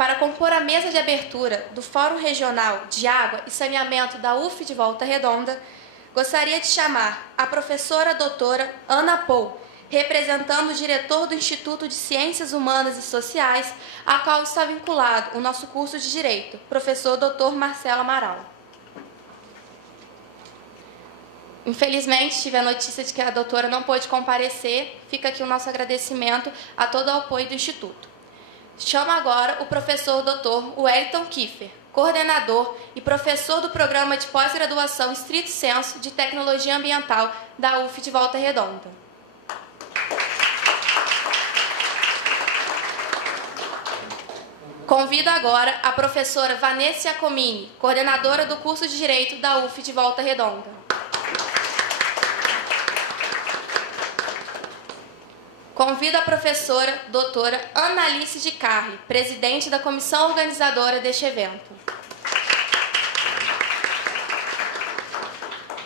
Para compor a mesa de abertura do Fórum Regional de Água e Saneamento da UF de Volta Redonda, gostaria de chamar a professora doutora Ana Pou, representando o diretor do Instituto de Ciências Humanas e Sociais, a qual está vinculado o nosso curso de Direito, professor Dr. Marcelo Amaral. Infelizmente, tive a notícia de que a doutora não pôde comparecer. Fica aqui o nosso agradecimento a todo o apoio do Instituto. Chamo agora o professor Dr. Wellington Kiefer, coordenador e professor do Programa de Pós-Graduação Estrito Sensu de Tecnologia Ambiental da UF de Volta Redonda. Convido agora a professora Vanessa Iacomini, coordenadora do curso de Direito da UF de Volta Redonda. Convido a professora doutora Annalice de Carli, presidente da comissão organizadora deste evento.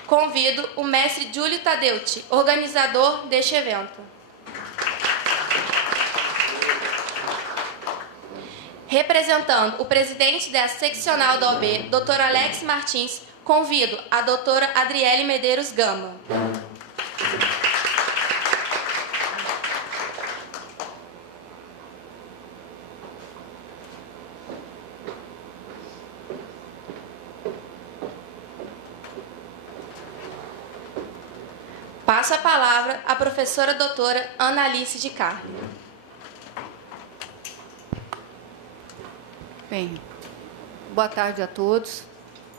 Convido o mestre Júlio Tadeucci, organizador deste evento. Representando o presidente da seccional da OAB, Dr. Alex Martins, convido a doutora Adriele Medeiros Gama. Passo a palavra à professora doutora Annalice de Carli. Bem, boa tarde a todos.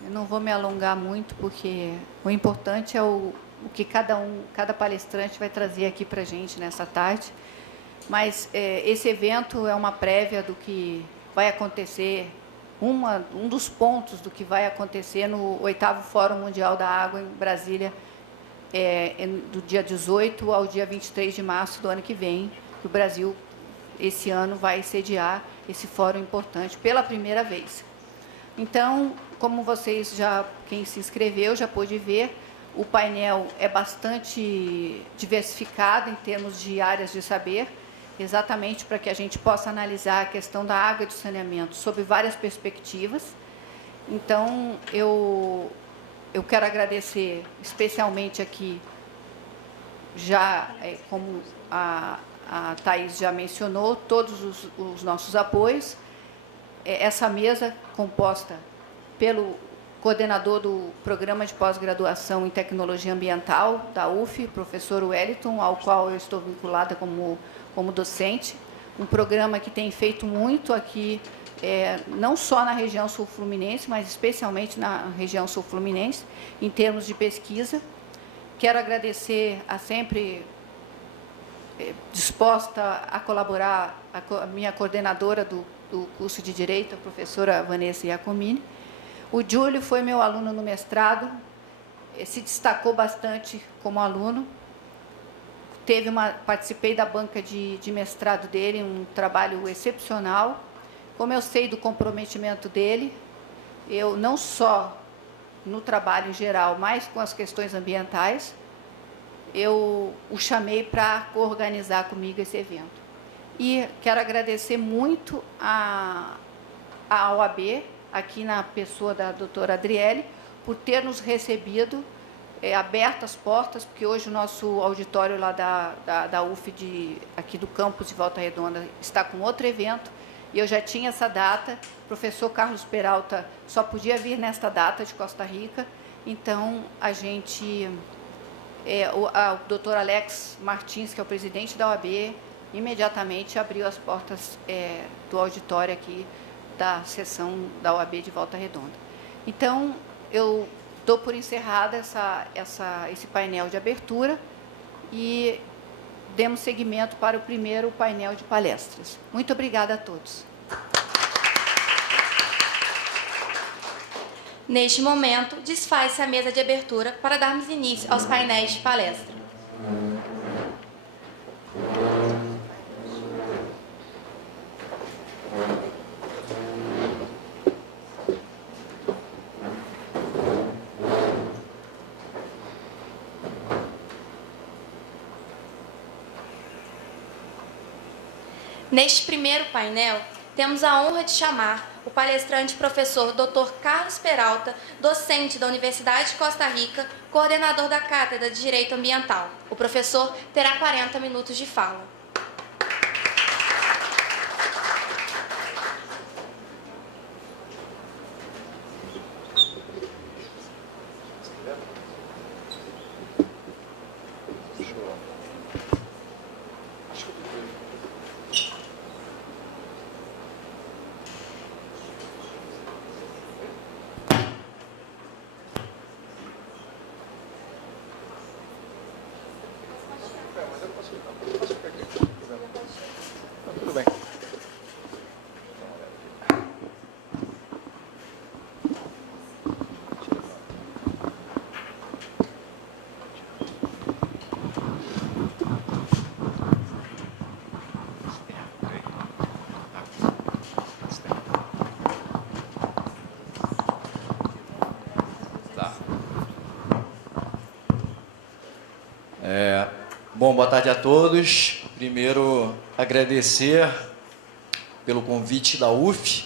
Eu não vou me alongar muito, porque o importante é o que cada palestrante vai trazer aqui para a gente nessa tarde. Mas esse evento é uma prévia do que vai acontecer, um dos pontos do que vai acontecer no 8º Fórum Mundial da Água em Brasília, do dia 18 ao dia 23 de março do ano que vem, que o Brasil, esse ano, vai sediar esse fórum importante pela primeira vez. Então, como vocês quem se inscreveu já pôde ver, o painel é bastante diversificado em termos de áreas de saber, exatamente para que a gente possa analisar a questão da água e do saneamento sob várias perspectivas. Então, eu quero agradecer especialmente aqui, como a Thaís já mencionou, todos os nossos apoios. Essa mesa composta pelo coordenador do Programa de Pós-Graduação em Tecnologia Ambiental da UF, professor Wellington, ao qual eu estou vinculada como docente, um programa que tem feito muito aqui, não só na região sul-fluminense, mas especialmente na região sul-fluminense, em termos de pesquisa. Quero agradecer a sempre disposta a colaborar a minha coordenadora do curso de Direito, a professora Vanessa Iacomini. O Júlio foi meu aluno no mestrado, se destacou bastante como aluno. Participei da banca de mestrado dele, um trabalho excepcional. Como eu sei do comprometimento dele, eu não só no trabalho em geral, mas com as questões ambientais, eu o chamei para organizar comigo esse evento. E quero agradecer muito à OAB, aqui na pessoa da doutora Adriele, por ter nos recebido, aberto as portas, porque hoje o nosso auditório lá da UF, aqui do campus de Volta Redonda, está com outro evento, e eu já tinha essa data. O professor Carlos Peralta só podia vir nesta data de Costa Rica, então o doutor Alex Martins, que é o presidente da OAB, imediatamente abriu as portas do auditório aqui da sessão da OAB de Volta Redonda. Então, eu dou por encerrada esse painel de abertura e demos seguimento para o primeiro painel de palestras. Muito obrigada a todos. Neste momento, desfaz-se a mesa de abertura para darmos início aos painéis de palestra. Neste primeiro painel, temos a honra de chamar o palestrante professor Dr. Carlos Peralta, docente da Universidade de Costa Rica, coordenador da Cátedra de Direito Ambiental. O professor terá 40 minutos de fala. Tudo bem. Bom, boa tarde a todos. Primeiro, agradecer pelo convite da UF,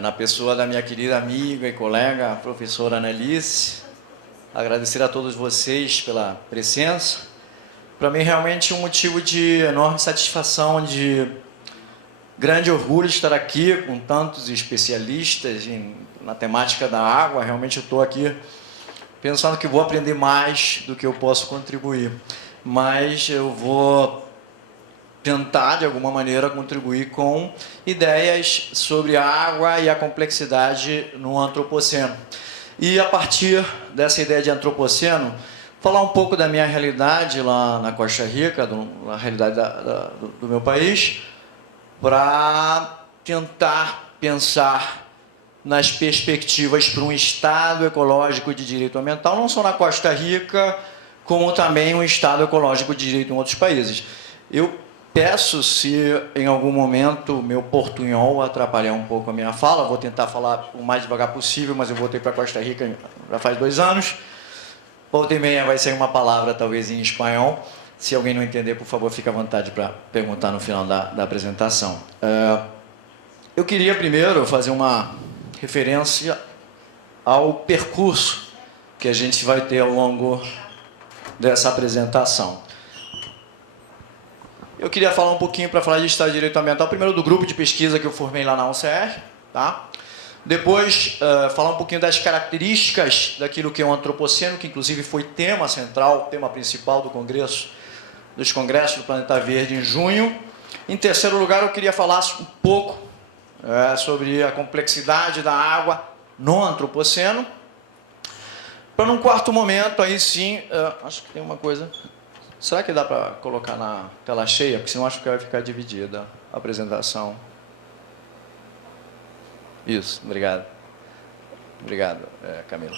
na pessoa da minha querida amiga e colega, a professora Annelice. Agradecer a todos vocês pela presença. Para mim, realmente, um motivo de enorme satisfação, de grande orgulho estar aqui com tantos especialistas na temática da água. Realmente, eu estou aqui pensando que vou aprender mais do que eu posso contribuir. Mas eu vou tentar, de alguma maneira, contribuir com ideias sobre a água e a complexidade no antropoceno. E, a partir dessa ideia de antropoceno, falar um pouco da minha realidade lá na Costa Rica, da realidade do meu país, para tentar pensar nas perspectivas para um Estado ecológico de direito ambiental, não só na Costa Rica, como também um Estado ecológico de direito em outros países. Eu peço, se em algum momento meu portunhol atrapalhar um pouco a minha fala, vou tentar falar o mais devagar possível, mas eu voltei para a Costa Rica já faz 2 anos. Volta e meia vai sair uma palavra, talvez em espanhol. Se alguém não entender, por favor, fique à vontade para perguntar no final da apresentação. Eu queria primeiro fazer uma referência ao percurso que a gente vai ter ao longo dessa apresentação. Eu queria falar um pouquinho, para falar de Estado de Direito Ambiental, primeiro do grupo de pesquisa que eu formei lá na UCR, tá? Depois, falar um pouquinho das características daquilo que é o antropoceno, que inclusive foi tema central, tema principal dos congressos do Planeta Verde em junho. Em terceiro lugar, eu queria falar um pouco sobre a complexidade da água no antropoceno. Para num quarto momento, aí sim, acho que tem uma coisa. Será que dá para colocar na tela cheia? Porque senão acho que vai ficar dividida a apresentação. Isso, obrigado. Obrigado, Camila.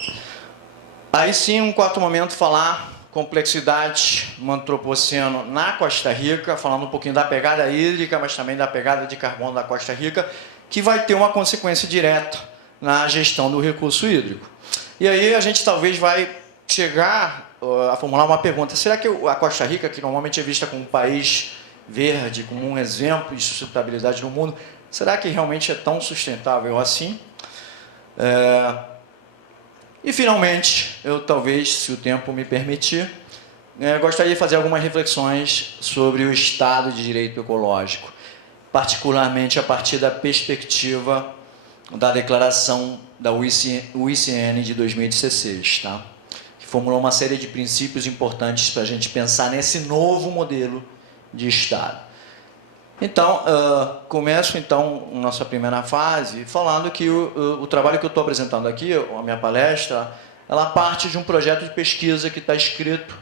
Aí sim, um quarto momento, falar complexidade no antropoceno na Costa Rica, falando um pouquinho da pegada hídrica, mas também da pegada de carbono da Costa Rica, que vai ter uma consequência direta na gestão do recurso hídrico. E aí a gente talvez vai chegar a formular uma pergunta. Será que a Costa Rica, que normalmente é vista como um país verde, como um exemplo de sustentabilidade no mundo, será que realmente é tão sustentável assim? E, finalmente, eu talvez, se o tempo me permitir, gostaria de fazer algumas reflexões sobre o Estado de Direito Ecológico, particularmente a partir da perspectiva da declaração da UICN de 2016, tá? Que formulou uma série de princípios importantes para a gente pensar nesse novo modelo de Estado. Então, começo então nossa primeira fase falando que o trabalho que eu estou apresentando aqui, a minha palestra, ela parte de um projeto de pesquisa que está escrito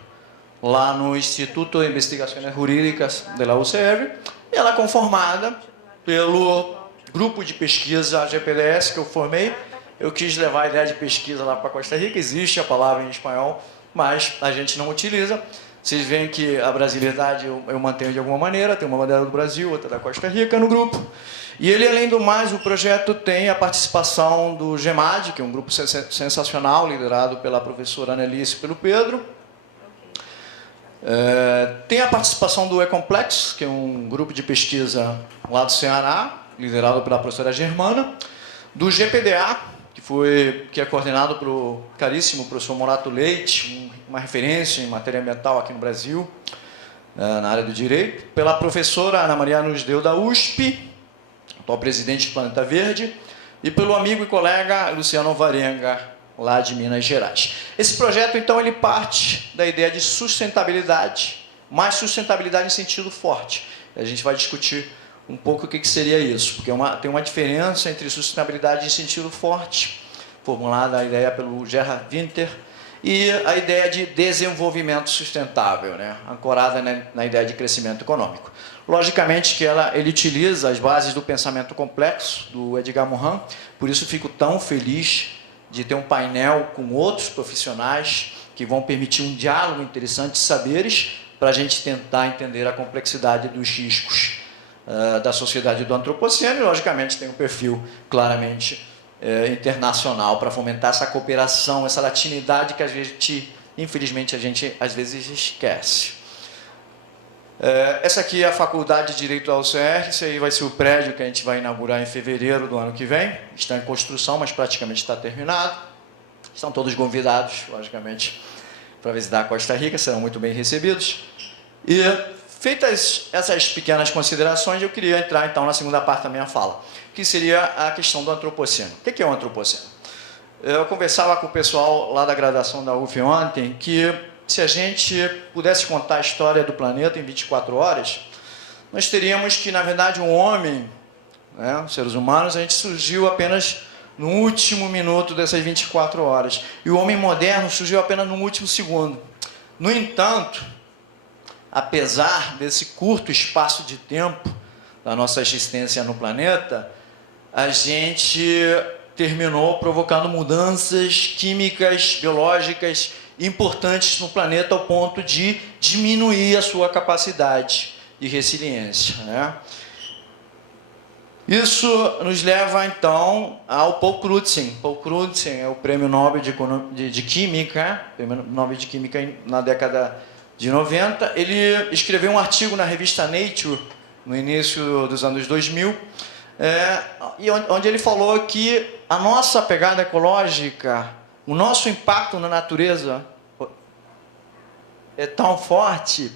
lá no Instituto de Investigações Jurídicas da UCR, e ela é conformada pelo grupo de pesquisa GPDS que eu formei. Eu quis levar a ideia de pesquisa lá para Costa Rica, existe a palavra em espanhol, mas a gente não utiliza. Vocês veem que a brasilidade eu mantenho de alguma maneira, tem uma bandeira do Brasil, outra da Costa Rica no grupo. E ele, além do mais, o projeto tem a participação do GEMAD, que é um grupo sensacional, liderado pela professora Annelice e pelo Pedro. Tem a participação do E-Complex, que é um grupo de pesquisa lá do Ceará, liderado pela professora Germana, do GPDA, que é coordenado pelo caríssimo professor Morato Leite, uma referência em matéria ambiental aqui no Brasil, na área do direito, pela professora Ana Maria Nusdeu da USP, atual presidente do Planeta Verde, e pelo amigo e colega Luciano Varenga, lá de Minas Gerais. Esse projeto, então, ele parte da ideia de sustentabilidade, mas sustentabilidade em sentido forte. A gente vai discutir um pouco o que seria isso, porque tem uma diferença entre sustentabilidade em sentido forte, formulada a ideia pelo Gerhard Winter, e a ideia de desenvolvimento sustentável, né, ancorada na ideia de crescimento econômico. Logicamente que ele utiliza as bases do pensamento complexo, do Edgar Morin, por isso fico tão feliz de ter um painel com outros profissionais que vão permitir um diálogo interessante de saberes para a gente tentar entender a complexidade dos riscos da sociedade do antropoceno e, logicamente, tem um perfil claramente internacional para fomentar essa cooperação, essa latinidade que, infelizmente, a gente às vezes esquece. Essa aqui é a Faculdade de Direito da UCR, esse aí vai ser o prédio que a gente vai inaugurar em fevereiro do ano que vem. Está em construção, mas praticamente está terminado. Estão todos convidados, logicamente, para visitar a Costa Rica, serão muito bem recebidos. E, feitas essas pequenas considerações, eu queria entrar, então, na segunda parte da minha fala, que seria a questão do antropoceno. O que é o antropoceno? Eu conversava com o pessoal lá da graduação da UF ontem, que se a gente pudesse contar a história do planeta em 24 horas, nós teríamos que, na verdade, um homem, né, os seres humanos, a gente surgiu apenas no último minuto dessas 24 horas. E o homem moderno surgiu apenas no último segundo. No entanto, apesar desse curto espaço de tempo da nossa existência no planeta, a gente terminou provocando mudanças químicas, biológicas, importantes no planeta ao ponto de diminuir a sua capacidade de resiliência, né? Isso nos leva, então, ao Paul Crutzen. Paul Crutzen é o Prêmio Nobel de Química, Prêmio Nobel de Química na década de 90. Ele escreveu um artigo na revista Nature, no início dos anos 2000, onde ele falou que a nossa pegada ecológica, o nosso impacto na natureza é tão forte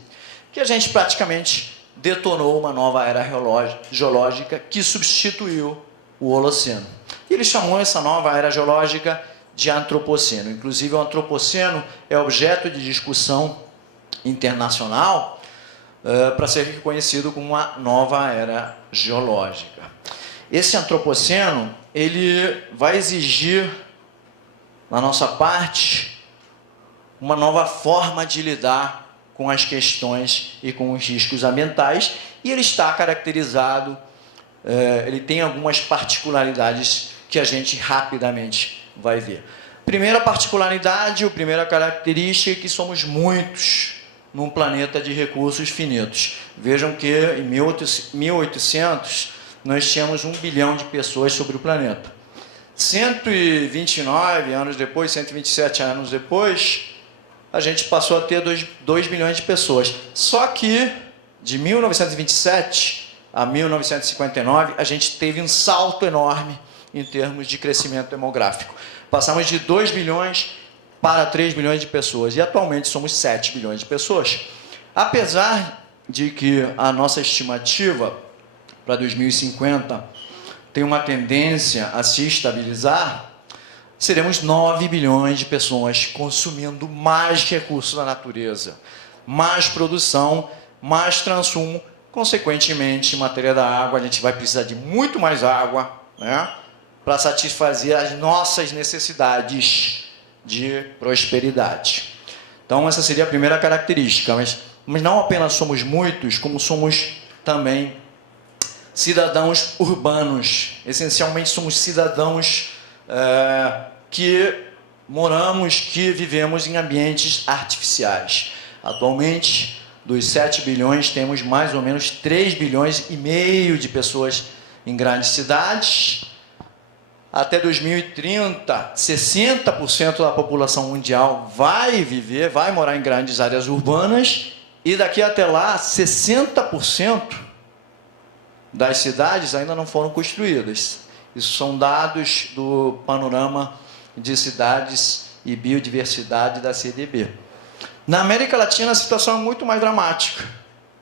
que a gente praticamente detonou uma nova era geológica que substituiu o Holoceno. Ele chamou essa nova era geológica de Antropoceno. Inclusive, o Antropoceno é objeto de discussão internacional para ser reconhecido como uma nova era geológica. Esse Antropoceno, ele vai exigir, na nossa parte, uma nova forma de lidar com as questões e com os riscos ambientais, e ele está caracterizado, ele tem algumas particularidades que a gente rapidamente vai ver. Primeira particularidade, ou primeira característica é que somos muitos num planeta de recursos finitos. Vejam que em 1800 nós tínhamos 1 bilhão de pessoas sobre o planeta. 129 anos depois, 127 anos depois, a gente passou a ter 2 bilhões de pessoas. Só que, de 1927 a 1959, a gente teve um salto enorme em termos de crescimento demográfico. Passamos de 2 bilhões para 3 bilhões de pessoas. E, atualmente, somos 7 bilhões de pessoas. Apesar de que a nossa estimativa para 2050 tem uma tendência a se estabilizar, seremos 9 bilhões de pessoas consumindo mais recursos da natureza, mais produção, mais consumo. Consequentemente, em matéria da água, a gente vai precisar de muito mais água, né, para satisfazer as nossas necessidades de prosperidade. Então, essa seria a primeira característica. Mas não apenas somos muitos, como somos também cidadãos urbanos. Essencialmente, somos cidadãos que moramos, que vivemos em ambientes artificiais. Atualmente, dos 7 bilhões, temos mais ou menos 3 bilhões e meio de pessoas em grandes cidades. Até 2030, 60% da população mundial vai morar em grandes áreas urbanas, E daqui até lá, 60% das cidades ainda não foram construídas. Isso são dados do Panorama de Cidades e Biodiversidade da CDB. Na América Latina, a situação é muito mais dramática.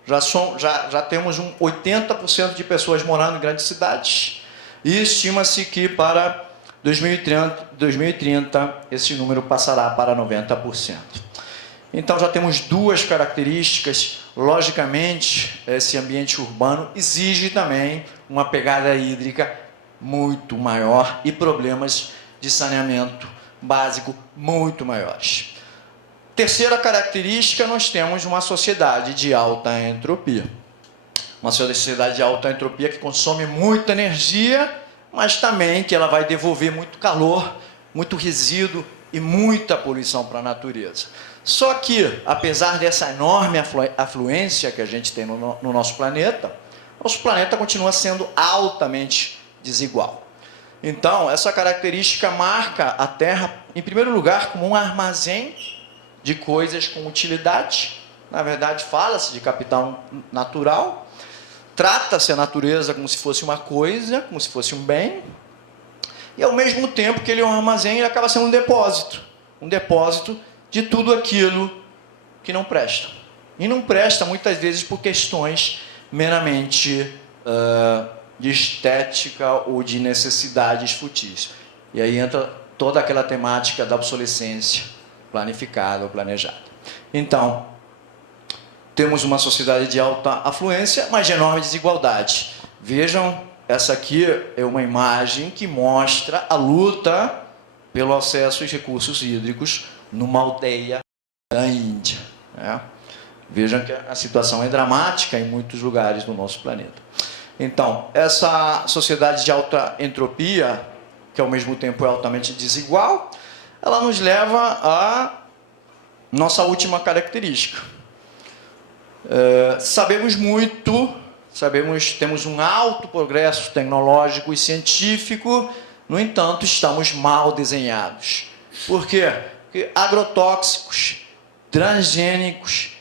Já temos 80% de pessoas morando em grandes cidades e estima-se que para 2030 esse número passará para 90%. Então já temos duas características. Logicamente, esse ambiente urbano exige também uma pegada hídrica muito maior e problemas de saneamento básico muito maiores. Terceira característica, nós temos uma sociedade de alta entropia. Uma sociedade de alta entropia que consome muita energia, mas também que ela vai devolver muito calor, muito resíduo e muita poluição para a natureza. Só que, apesar dessa enorme afluência que a gente tem no nosso planeta continua sendo altamente desigual. Então, essa característica marca a Terra, em primeiro lugar, como um armazém de coisas com utilidade. Na verdade, fala-se de capital natural. Trata-se a natureza como se fosse uma coisa, como se fosse um bem. E, ao mesmo tempo que ele é um armazém, ele acaba sendo um depósito. Um depósito de tudo aquilo que não presta. E não presta, muitas vezes, por questões meramente de estética ou de necessidades fúteis. E aí entra toda aquela temática da obsolescência planificada ou planejada. Então, temos uma sociedade de alta afluência, mas de enorme desigualdade. Vejam, essa aqui é uma imagem que mostra a luta pelo acesso aos recursos hídricos numa aldeia da Índia. Né? Vejam que a situação é dramática em muitos lugares do nosso planeta. Então, essa sociedade de alta entropia, que ao mesmo tempo é altamente desigual, ela nos leva à nossa última característica. Sabemos muito, temos um alto progresso tecnológico e científico, no entanto, estamos mal desenhados. Por quê? Porque agrotóxicos, transgênicos,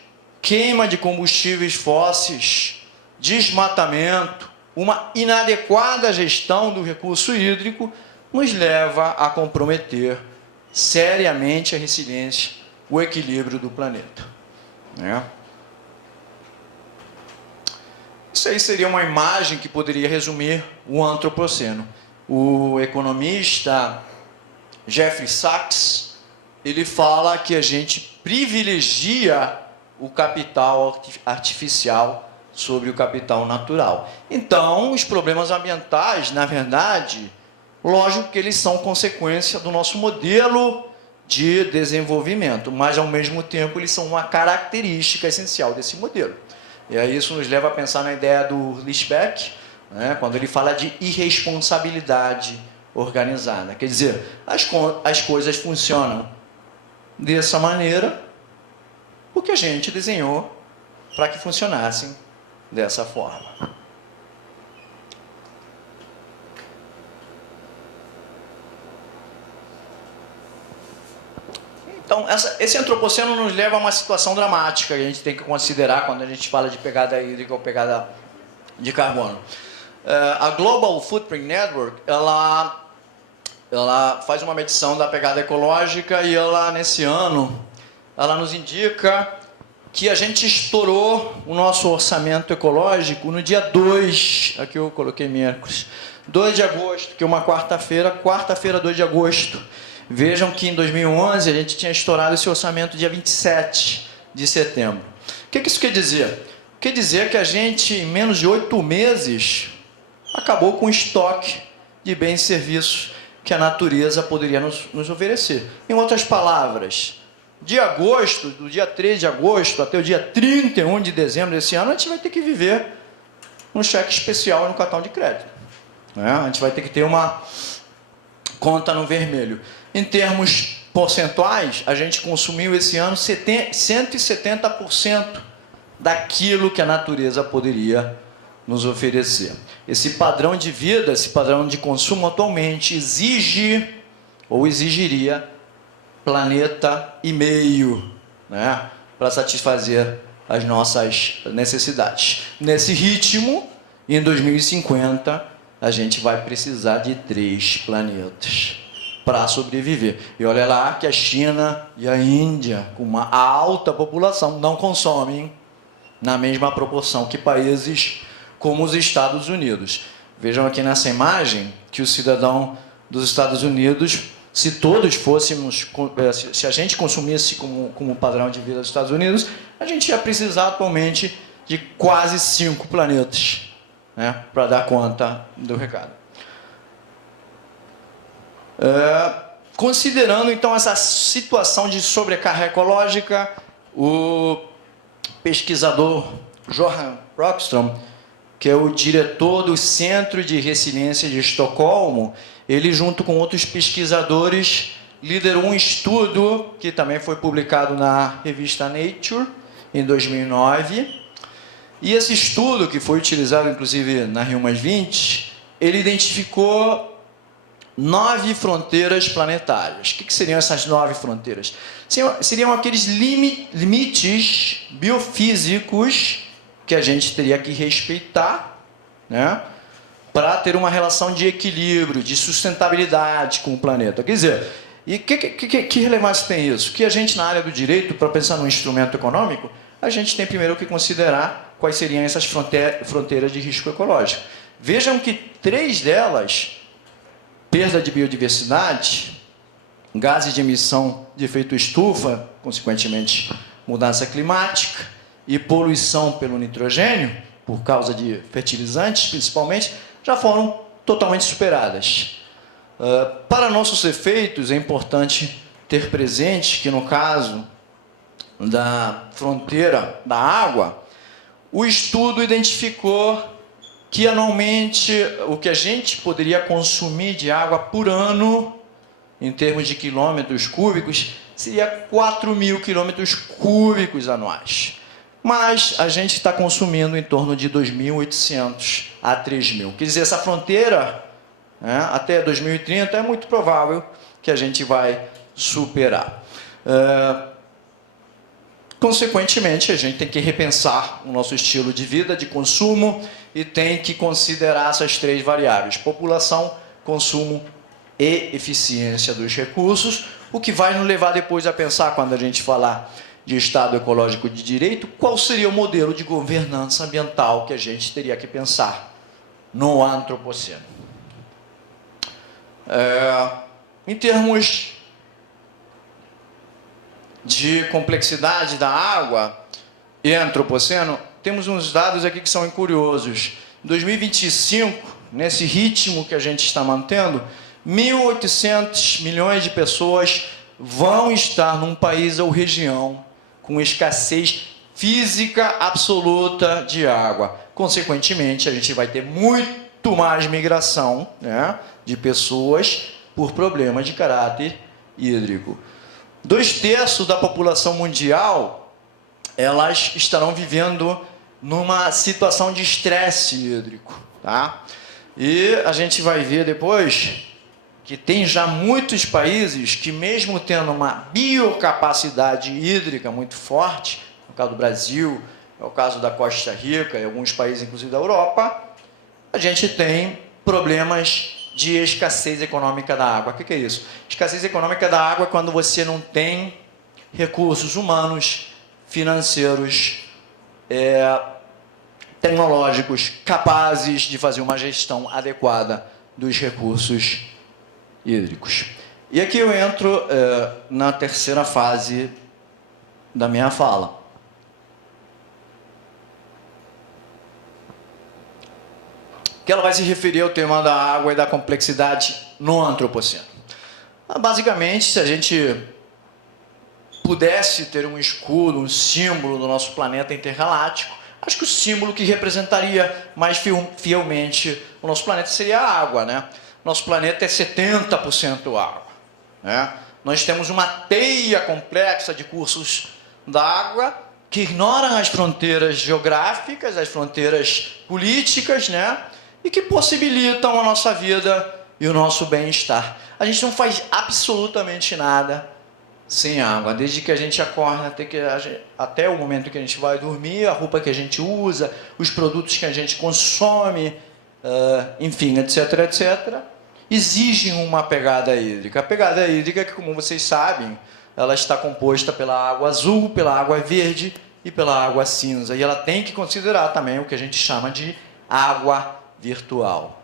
queima de combustíveis fósseis, desmatamento, uma inadequada gestão do recurso hídrico nos leva a comprometer seriamente a resiliência, o equilíbrio do planeta. Né? Isso aí seria uma imagem que poderia resumir o antropoceno. O economista Jeffrey Sachs, ele fala que a gente privilegia o capital artificial sobre o capital natural. Então, os problemas ambientais, na verdade, lógico que eles são consequência do nosso modelo de desenvolvimento, mas, ao mesmo tempo, eles são uma característica essencial desse modelo. E aí isso nos leva a pensar na ideia do Liesbeck, né, quando ele fala de irresponsabilidade organizada. Quer dizer, as coisas funcionam dessa maneira porque a gente desenhou para que funcionassem dessa forma. Então, esse antropoceno nos leva a uma situação dramática que a gente tem que considerar quando a gente fala de pegada hídrica ou pegada de carbono. A Global Footprint Network, ela faz uma medição da pegada ecológica e ela, nesse ano, ela nos indica que a gente estourou o nosso orçamento ecológico no dia 2, aqui eu coloquei miércoles, 2 de agosto, que é uma quarta-feira, 2 de agosto. Vejam que em 2011 a gente tinha estourado esse orçamento dia 27 de setembro. O que isso quer dizer? Quer dizer que a gente, em menos de 8 meses, acabou com o estoque de bens e serviços que a natureza poderia nos oferecer. Em outras palavras, de agosto, do dia 3 de agosto até o dia 31 de dezembro desse ano, a gente vai ter que viver um cheque especial no cartão de crédito. A gente vai ter que ter uma conta no vermelho. Em termos percentuais, a gente consumiu esse ano 170% daquilo que a natureza poderia nos oferecer. Esse padrão de vida, esse padrão de consumo atualmente exige ou exigiria planeta e meio, né, para satisfazer as nossas necessidades. Nesse ritmo, em 2050, a gente vai precisar de 3 planetas para sobreviver. E olha lá que a China e a Índia, com uma alta população, não consomem na mesma proporção que países como os Estados Unidos. Vejam aqui nessa imagem que o cidadão dos Estados Unidos, se todos fôssemos, se a gente consumisse como padrão de vida dos Estados Unidos, a gente ia precisar atualmente de quase 5 planetas, né, para dar conta do recado. Considerando então essa situação de sobrecarga ecológica, o pesquisador Johan Rockström, que é o diretor do Centro de Resiliência de Estocolmo, ele, junto com outros pesquisadores, liderou um estudo que também foi publicado na revista Nature, em 2009. E esse estudo, que foi utilizado, inclusive, na Rio+20, ele identificou 9 fronteiras planetárias. O que seriam essas 9 fronteiras? Seriam aqueles limites biofísicos que a gente teria que respeitar, né, para ter uma relação de equilíbrio, de sustentabilidade com o planeta. Quer dizer, e que relevância tem isso? Que a gente, na área do direito, para pensar num instrumento econômico, a gente tem primeiro que considerar quais seriam essas fronteiras de risco ecológico. Vejam que 3 delas, perda de biodiversidade, gases de emissão de efeito estufa, consequentemente mudança climática, e poluição pelo nitrogênio, por causa de fertilizantes principalmente, já foram totalmente superadas. Para nossos efeitos, é importante ter presente que, no caso da fronteira da água, o estudo identificou que anualmente o que a gente poderia consumir de água por ano, em termos de quilômetros cúbicos, seria 4.000 quilômetros cúbicos anuais. Mas a gente está consumindo em torno de 2.800 a 3.000. Quer dizer, essa fronteira, né, até 2030, é muito provável que a gente vai superar. Consequentemente, a gente tem que repensar o nosso estilo de vida, de consumo, e tem que considerar essas 3 variáveis: população, consumo e eficiência dos recursos, o que vai nos levar depois a pensar, quando a gente falar de Estado ecológico de direito, qual seria o modelo de governança ambiental que a gente teria que pensar no antropoceno. Em termos de complexidade da água e antropoceno, temos uns dados aqui que são curiosos. Em 2025, nesse ritmo que a gente está mantendo, 1.800 milhões de pessoas vão estar num país ou região com escassez física absoluta de água. Consequentemente, a gente vai ter muito mais migração, né, de pessoas por problemas de caráter hídrico. 2/3 da população mundial, elas estarão vivendo numa situação de estresse hídrico, tá? E a gente vai ver depois que tem já muitos países que, mesmo tendo uma biocapacidade hídrica muito forte, no caso do Brasil, é o caso da Costa Rica e alguns países, inclusive da Europa, a gente tem problemas de escassez econômica da água. O que é isso? Escassez econômica da água é quando você não tem recursos humanos, financeiros, tecnológicos capazes de fazer uma gestão adequada dos recursos hídricos. E aqui eu entro na terceira fase da minha fala. Que ela vai se referir ao tema da água e da complexidade no antropoceno. Basicamente, se a gente pudesse ter um escudo, um símbolo do nosso planeta intergaláctico, acho que o símbolo que representaria mais fielmente o nosso planeta seria a água, né? Nosso planeta é 70% água, né? Nós temos uma teia complexa de cursos d'água que ignoram as fronteiras geográficas, as fronteiras políticas, né? E que possibilitam a nossa vida e o nosso bem-estar. A gente não faz absolutamente nada sem água, desde que a gente acorda até o momento que a gente vai dormir, a roupa que a gente usa, os produtos que a gente consome, enfim, etc, etc, exigem uma pegada hídrica. A pegada hídrica, que como vocês sabem, ela está composta pela água azul, pela água verde e pela água cinza. E ela tem que considerar também o que a gente chama de água virtual.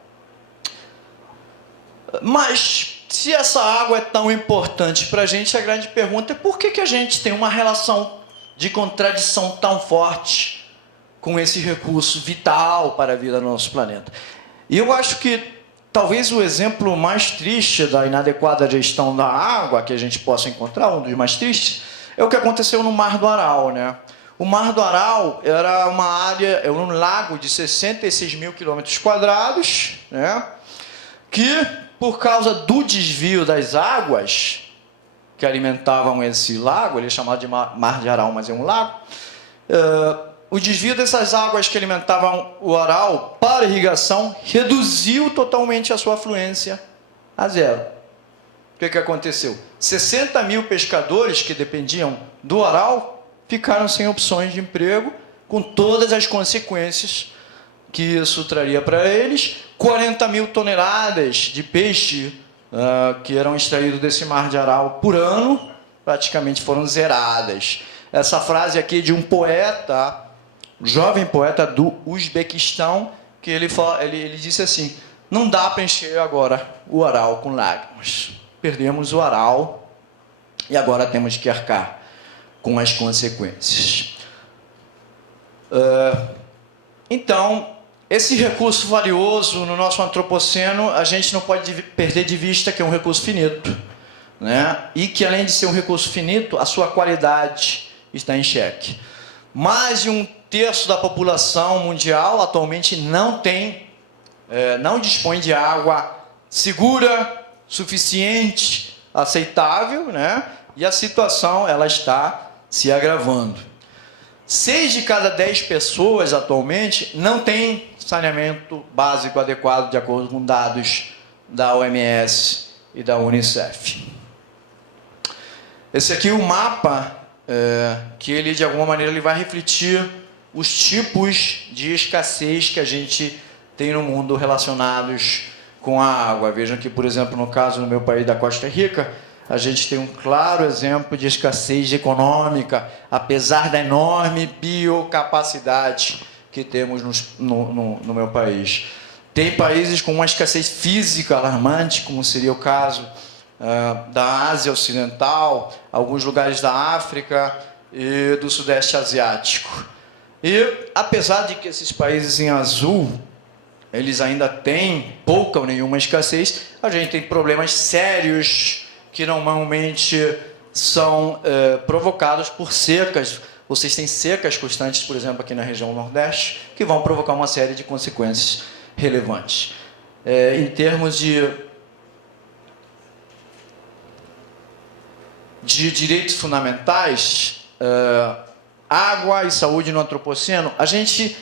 Mas, se essa água é tão importante para a gente, a grande pergunta é por que a gente tem uma relação de contradição tão forte com esse recurso vital para a vida no nosso planeta. E eu acho que talvez o exemplo mais triste da inadequada gestão da água que a gente possa encontrar, um dos mais tristes, é o que aconteceu no Mar do Aral, né? O Mar do Aral era uma área, é um lago de 66 mil quilômetros quadrados, né? Que, por causa do desvio das águas que alimentavam esse lago, ele é chamado de Mar de Aral, mas é um lago, o desvio dessas águas que alimentavam o Aral para a irrigação reduziu totalmente a sua afluência a zero. O que aconteceu? 60 mil pescadores que dependiam do Aral ficaram sem opções de emprego, com todas as consequências que isso traria para eles. 40 mil toneladas de peixe que eram extraídos desse Mar de Aral por ano, praticamente foram zeradas. Essa frase aqui de um poeta, jovem poeta do Uzbequistão, que ele disse assim: não dá para encher agora o Aral com lágrimas. Perdemos o Aral e agora temos que arcar com as consequências. Então, esse recurso valioso no nosso antropoceno, a gente não pode perder de vista que é um recurso finito, né? E que, além de ser um recurso finito, a sua qualidade está em xeque. Mais de 1/3 da população mundial atualmente não dispõe de água segura, suficiente, aceitável, né? E a situação ela está se agravando. 6 de cada 10 pessoas atualmente não têm saneamento básico adequado, de acordo com dados da OMS e da Unicef. Esse aqui é o mapa que ele, de alguma maneira, ele vai refletir os tipos de escassez que a gente tem no mundo relacionados com a água. Vejam que, por exemplo, no caso do meu país, da Costa Rica, a gente tem um claro exemplo de escassez econômica, apesar da enorme biocapacidade que temos no meu país. Tem países com uma escassez física alarmante, como seria o caso da Ásia Ocidental, alguns lugares da África e do Sudeste Asiático. E, apesar de que esses países em azul, eles ainda têm pouca ou nenhuma escassez, a gente tem problemas sérios que normalmente são provocados por secas. Vocês têm secas constantes, por exemplo, aqui na região Nordeste, que vão provocar uma série de consequências relevantes. Em termos de direitos fundamentais, água e saúde no antropoceno, a gente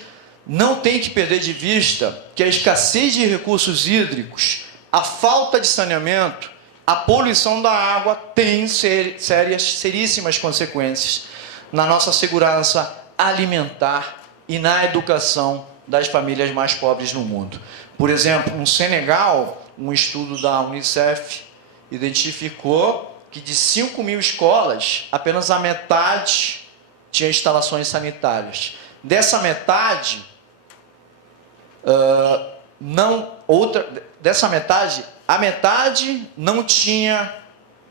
não tem que perder de vista que a escassez de recursos hídricos, a falta de saneamento, a poluição da água tem seríssimas consequências na nossa segurança alimentar e na educação das famílias mais pobres no mundo. Por exemplo, no Senegal, um estudo da Unicef identificou que de 5 mil escolas, apenas a metade tinha instalações sanitárias. Dessa metade, a metade não tinha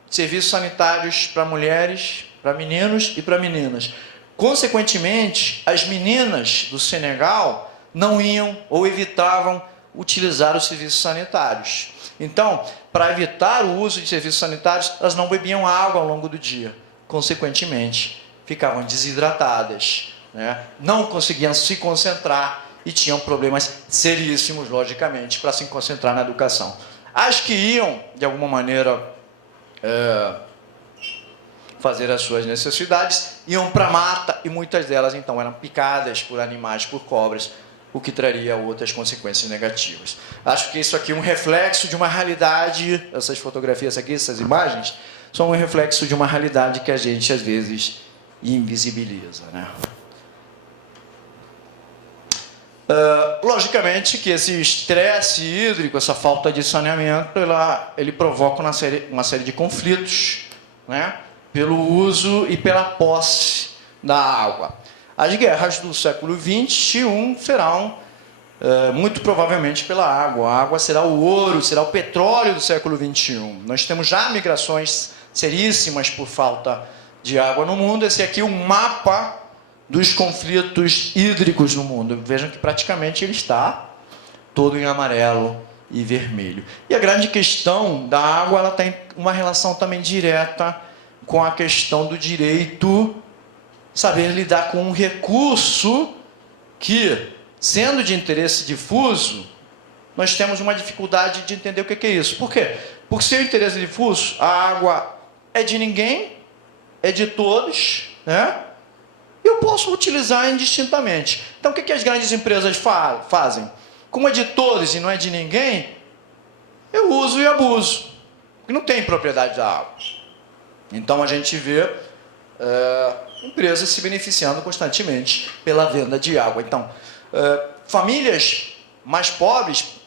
serviços sanitários para mulheres, para meninos e para meninas. Consequentemente, as meninas do Senegal não iam ou evitavam utilizar os serviços sanitários. Então, para evitar o uso de serviços sanitários, elas não bebiam água ao longo do dia. Consequentemente, ficavam desidratadas, né? Não conseguiam se concentrar e tinham problemas seríssimos, logicamente, para se concentrar na educação. As que iam, de alguma maneira, fazer as suas necessidades, iam para a mata e muitas delas, então, eram picadas por animais, por cobras, o que traria outras consequências negativas. Acho que isso aqui é um reflexo de uma realidade, essas fotografias aqui, essas imagens, são um reflexo de uma realidade que a gente, às vezes, invisibiliza, né? Logicamente que esse estresse hídrico, essa falta de saneamento, ele provoca uma série de conflitos, né? Pelo uso e pela posse da água. As guerras do século XXI serão muito provavelmente pela água. A água será o ouro, será o petróleo do século XXI. Nós temos já migrações seríssimas por falta de água no mundo. Esse aqui é um mapa dos conflitos hídricos no mundo. Vejam que praticamente ele está todo em amarelo e vermelho. E a grande questão da água, ela tem uma relação também direta com a questão do direito, saber lidar com um recurso que, sendo de interesse difuso, nós temos uma dificuldade de entender o que é isso. Por quê? Por ser interesse difuso, a água é de ninguém, é de todos, né? Eu posso utilizar indistintamente. Então, o que as grandes empresas fazem? Como é de todos e não é de ninguém, eu uso e abuso, porque não tem propriedade da água. Então, a gente vê empresas se beneficiando constantemente pela venda de água. Então, famílias mais pobres,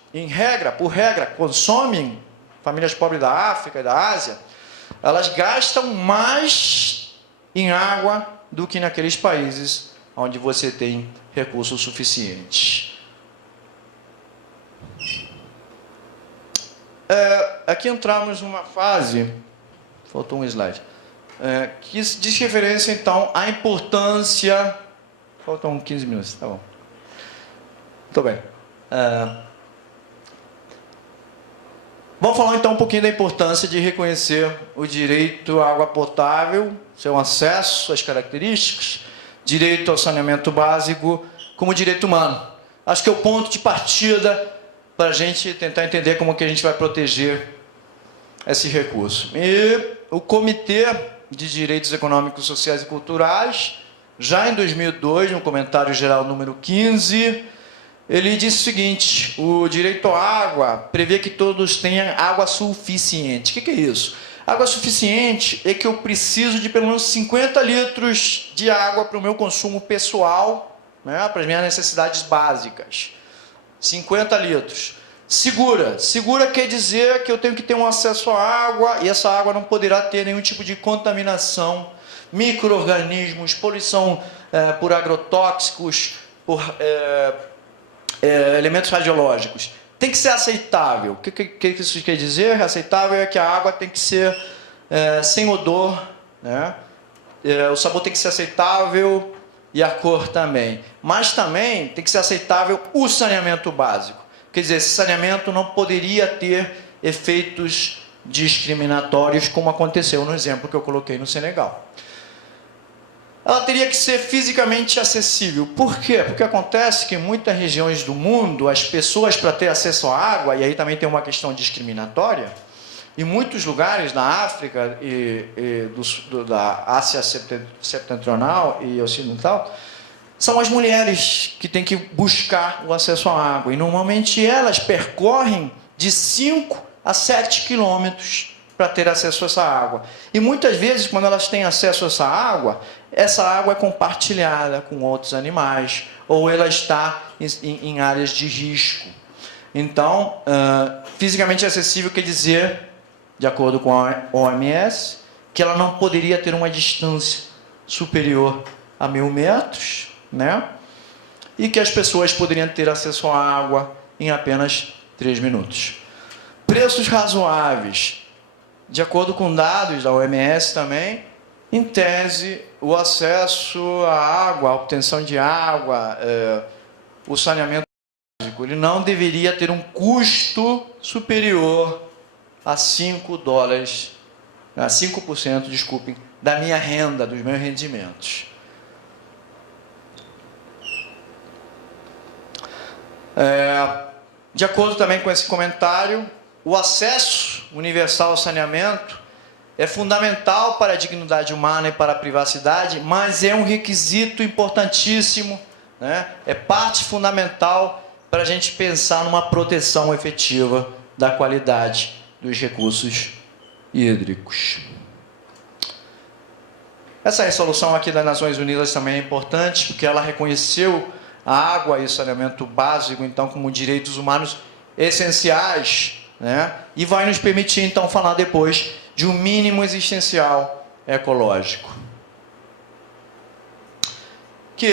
por regra, consomem, famílias pobres da África e da Ásia, elas gastam mais em água do que naqueles países onde você tem recursos suficientes. Aqui entramos numa fase, faltou um slide, que diz referência, então, à importância... Faltam 15 minutos, tá bom. Muito bem. Vamos falar, então, um pouquinho da importância de reconhecer o direito à água potável, seu acesso, suas características, direito ao saneamento básico como direito humano. Acho que é o ponto de partida para a gente tentar entender como que a gente vai proteger esse recurso. E o Comitê de Direitos Econômicos, Sociais e Culturais, já em 2002, no comentário geral número 15, ele disse o seguinte: o direito à água prevê que todos tenham água suficiente. O que é isso? Água suficiente é que eu preciso de pelo menos 50 litros de água para o meu consumo pessoal, né, para as minhas necessidades básicas. 50 litros. Segura. Segura quer dizer que eu tenho que ter um acesso à água e essa água não poderá ter nenhum tipo de contaminação, micro-organismos, poluição por agrotóxicos, por elementos radiológicos. Tem que ser aceitável. O que isso quer dizer? Aceitável é que a água tem que ser sem odor, né? O sabor tem que ser aceitável e a cor também. Mas também tem que ser aceitável o saneamento básico. Quer dizer, esse saneamento não poderia ter efeitos discriminatórios, como aconteceu no exemplo que eu coloquei no Senegal. Ela teria que ser fisicamente acessível. Por quê? Porque acontece que em muitas regiões do mundo, as pessoas, para ter acesso à água, e aí também tem uma questão discriminatória, em muitos lugares na África da Ásia Setentrional e Ocidental, são as mulheres que têm que buscar o acesso à água. E normalmente elas percorrem de 5 a 7 quilômetros para ter acesso a essa água. E muitas vezes, quando elas têm acesso a essa água é compartilhada com outros animais, ou ela está em áreas de risco. Então, fisicamente acessível quer dizer, de acordo com a OMS, que ela não poderia ter uma distância superior a 1.000 metros, né? E que as pessoas poderiam ter acesso à água em apenas 3 minutos. Preços razoáveis. De acordo com dados da OMS também, em tese, o acesso à água, a obtenção de água, o saneamento básico, ele não deveria ter um custo superior a 5 dólares, a 5%, desculpem, da minha renda, dos meus rendimentos. De acordo também com esse comentário, o acesso universal ao saneamento é fundamental para a dignidade humana e para a privacidade, mas é um requisito importantíssimo, né? É parte fundamental para a gente pensar numa proteção efetiva da qualidade dos recursos hídricos. Essa resolução aqui das Nações Unidas também é importante, porque ela reconheceu a água e o saneamento básico, então, como direitos humanos essenciais, né? E vai nos permitir, então, falar depois de um mínimo existencial ecológico. O que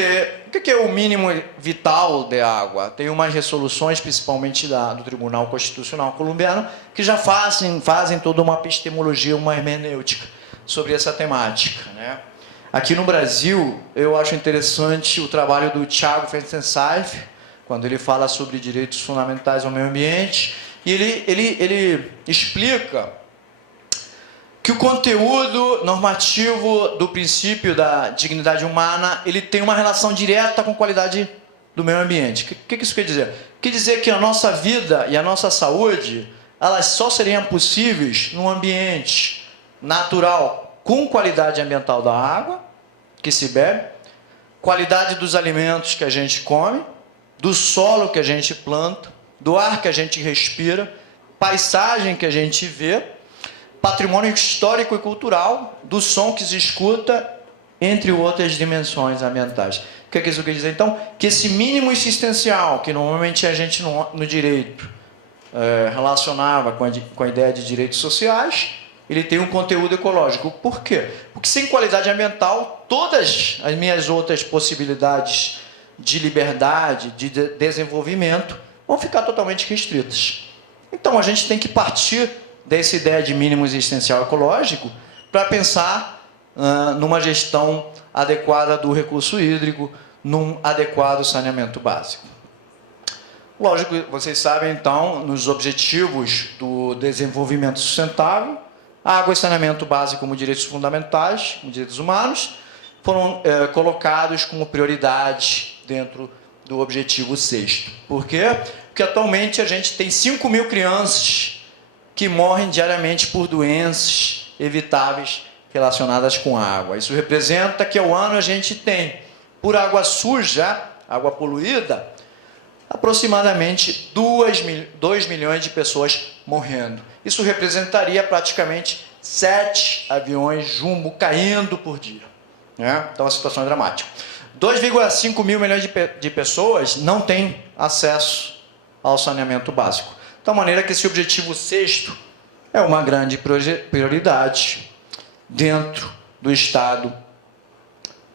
é o mínimo vital de água? Tem umas resoluções, principalmente do Tribunal Constitucional colombiano, que já fazem toda uma epistemologia, uma hermenêutica sobre essa temática, né? Aqui no Brasil, eu acho interessante o trabalho do Thiago Fentensaif, quando ele fala sobre direitos fundamentais ao meio ambiente, e ele explica que o conteúdo normativo do princípio da dignidade humana, ele tem uma relação direta com a qualidade do meio ambiente. O que isso quer dizer? Quer dizer que a nossa vida e a nossa saúde, elas só seriam possíveis num ambiente natural, com qualidade ambiental da água que se bebe, qualidade dos alimentos que a gente come, do solo que a gente planta, do ar que a gente respira, paisagem que a gente vê, patrimônio histórico e cultural, do som que se escuta, entre outras dimensões ambientais. O que isso quer dizer? Então, que esse mínimo existencial, que normalmente a gente no direito relacionava com a ideia de direitos sociais, ele tem um conteúdo ecológico. Por quê? Porque sem qualidade ambiental, todas as minhas outras possibilidades de liberdade, de desenvolvimento, vão ficar totalmente restritas. Então, a gente tem que partir dessa ideia de mínimo existencial ecológico para pensar numa gestão adequada do recurso hídrico, num adequado saneamento básico. Lógico, vocês sabem, então, nos objetivos do desenvolvimento sustentável, água e saneamento básico como direitos fundamentais, como direitos humanos, foram colocados como prioridade dentro do objetivo 6º. Por quê? Porque atualmente a gente tem 5 mil crianças que morrem diariamente por doenças evitáveis relacionadas com água. Isso representa que ao ano a gente tem, por água suja, água poluída, aproximadamente 2 milhões de pessoas morrendo. Isso representaria praticamente 7 aviões jumbo caindo por dia, né? Então a situação é dramática. 2,5 milhões de pessoas não têm acesso ao saneamento básico. De tal maneira que esse objetivo 6º é uma grande prioridade dentro do Estado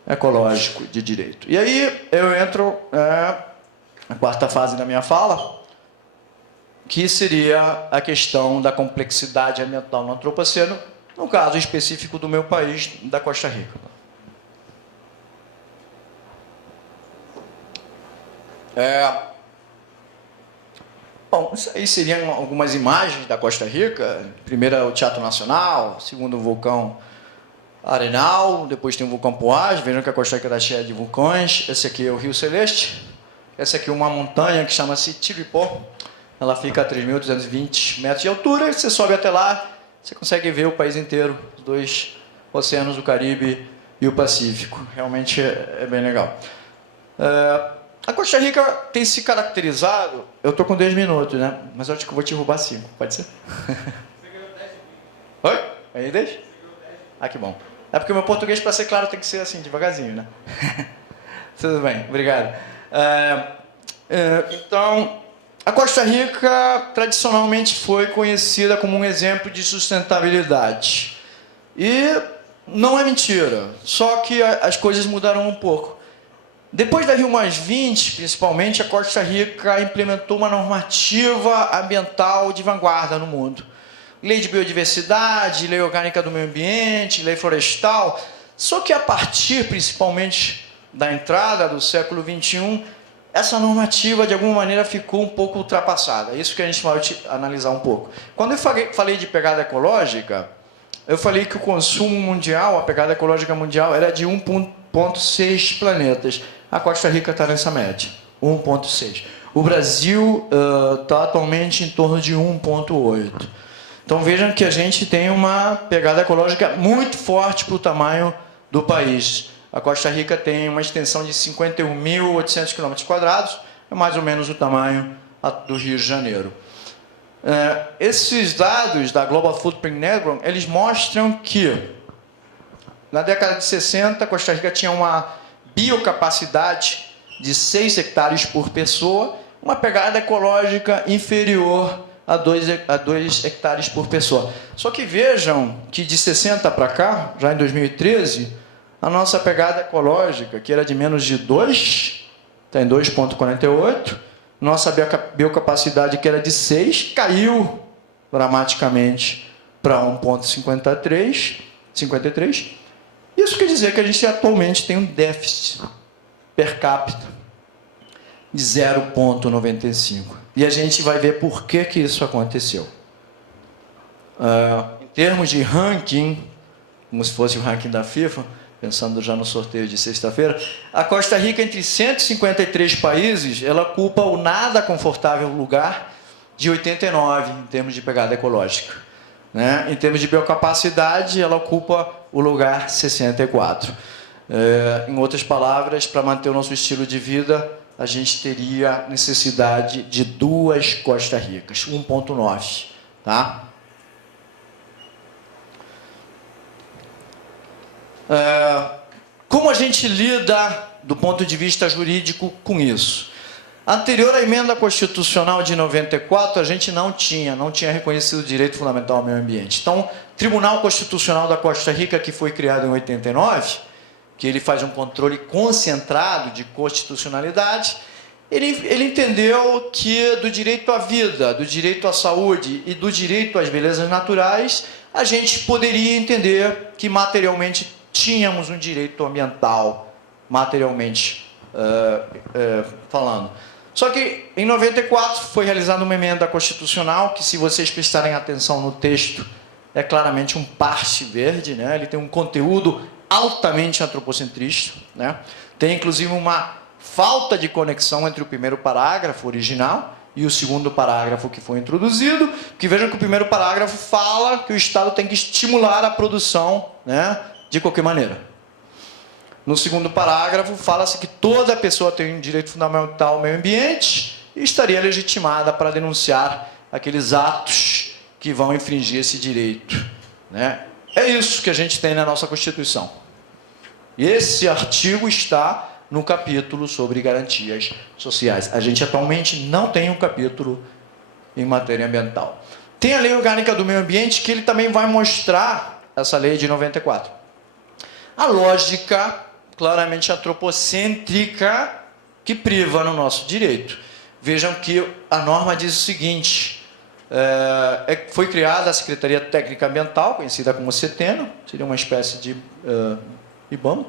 ecológico de direito. E aí eu entro na quarta fase da minha fala, que seria a questão da complexidade ambiental no antropoceno, no caso específico do meu país, da Costa Rica. Bom, isso aí seriam algumas imagens da Costa Rica. Primeiro é o Teatro Nacional, segundo o vulcão Arenal, depois tem o vulcão Poás. Vejam que a Costa Rica está cheia de vulcões. Esse aqui é o Rio Celeste. Essa aqui é uma montanha que chama-se Tiripó. Ela fica a 3.220 metros de altura. Você sobe até lá, você consegue ver o país inteiro, os 2 oceanos, o Caribe e o Pacífico. Realmente é bem legal. A Costa Rica tem se caracterizado... Eu estou com 10 minutos, né? Mas eu acho que eu vou te roubar 5. Pode ser? Você ganhou 10. Oi? Aí 10? Ah, que bom. É porque o meu português, para ser claro, tem que ser assim, devagarzinho, né? Tudo bem, obrigado. Então, a Costa Rica tradicionalmente foi conhecida como um exemplo de sustentabilidade. E não é mentira, só que as coisas mudaram um pouco. Depois da Rio+20, principalmente, a Costa Rica implementou uma normativa ambiental de vanguarda no mundo. Lei de biodiversidade, lei orgânica do meio ambiente, lei florestal. Só que a partir, principalmente, da entrada do século XXI, essa normativa, de alguma maneira, ficou um pouco ultrapassada. É isso que a gente vai analisar um pouco. Quando eu falei de pegada ecológica, eu falei que o consumo mundial, a pegada ecológica mundial, era de 1,6 planetas. A Costa Rica está nessa média, 1,6. O Brasil está atualmente em torno de 1,8. Então vejam que a gente tem uma pegada ecológica muito forte para o tamanho do país. A Costa Rica tem uma extensão de 51.800 km², é mais ou menos o tamanho do Rio de Janeiro. Esses dados da Global Footprint Network, eles mostram que Na década de 60, Costa Rica tinha uma biocapacidade de 6 hectares por pessoa, uma pegada ecológica inferior a 2 hectares por pessoa. Só que vejam que de 60 para cá, já em 2013, a nossa pegada ecológica, que era de menos de 2, está em 2,48, nossa biocapacidade, que era de 6, caiu dramaticamente para 1,53. Isso quer dizer que a gente atualmente tem um déficit per capita de 0,95. E a gente vai ver por que isso aconteceu. Em termos de ranking, como se fosse o ranking da FIFA, pensando já no sorteio de sexta-feira, a Costa Rica, entre 153 países, ela ocupa o nada confortável lugar de 89, em termos de pegada ecológica. Né? Em termos de biocapacidade, ela ocupa o lugar 64. Em outras palavras, para manter o nosso estilo de vida, a gente teria necessidade de 2 Costa Ricas, 1,9. Tá? Como a gente lida, do ponto de vista jurídico, com isso? Anterior à emenda constitucional de 94, a gente não tinha reconhecido o direito fundamental ao meio ambiente. Então, o Tribunal Constitucional da Costa Rica, que foi criado em 89, que ele faz um controle concentrado de constitucionalidade, ele entendeu que do direito à vida, do direito à saúde e do direito às belezas naturais, a gente poderia entender que materialmente tínhamos um direito ambiental, materialmente falando. Só que em 94 foi realizada uma emenda constitucional que, se vocês prestarem atenção no texto, é claramente um parte verde, né? Ele tem um conteúdo altamente antropocentrista, né? Tem inclusive uma falta de conexão entre o primeiro parágrafo original e o segundo parágrafo que foi introduzido, porque vejam que o primeiro parágrafo fala que o Estado tem que estimular a produção, né, de qualquer maneira. No segundo parágrafo, fala-se que toda pessoa tem um direito fundamental ao meio ambiente e estaria legitimada para denunciar aqueles atos que vão infringir esse direito. Né? É isso que a gente tem na nossa Constituição. E esse artigo está no capítulo sobre garantias sociais. A gente atualmente não tem um capítulo em matéria ambiental. Tem a Lei Orgânica do Meio Ambiente, que ele também vai mostrar, essa lei de 94. A lógica claramente antropocêntrica que priva no nosso direito. Vejam que a norma diz o seguinte: foi criada a Secretaria Técnica Ambiental, conhecida como CETENA, seria uma espécie de IBAMA,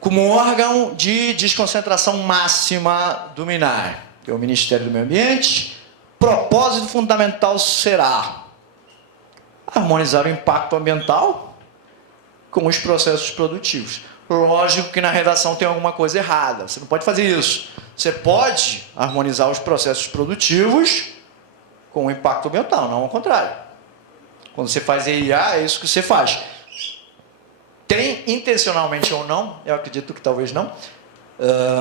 como órgão de desconcentração máxima do MINAR, que é o Ministério do Meio Ambiente. Propósito fundamental será harmonizar o impacto ambiental com os processos produtivos. Lógico que na redação tem alguma coisa errada. Você não pode fazer isso. Você pode harmonizar os processos produtivos com o impacto ambiental, não ao contrário. Quando você faz EIA, é isso que você faz. Tem, intencionalmente ou não, eu acredito que talvez não,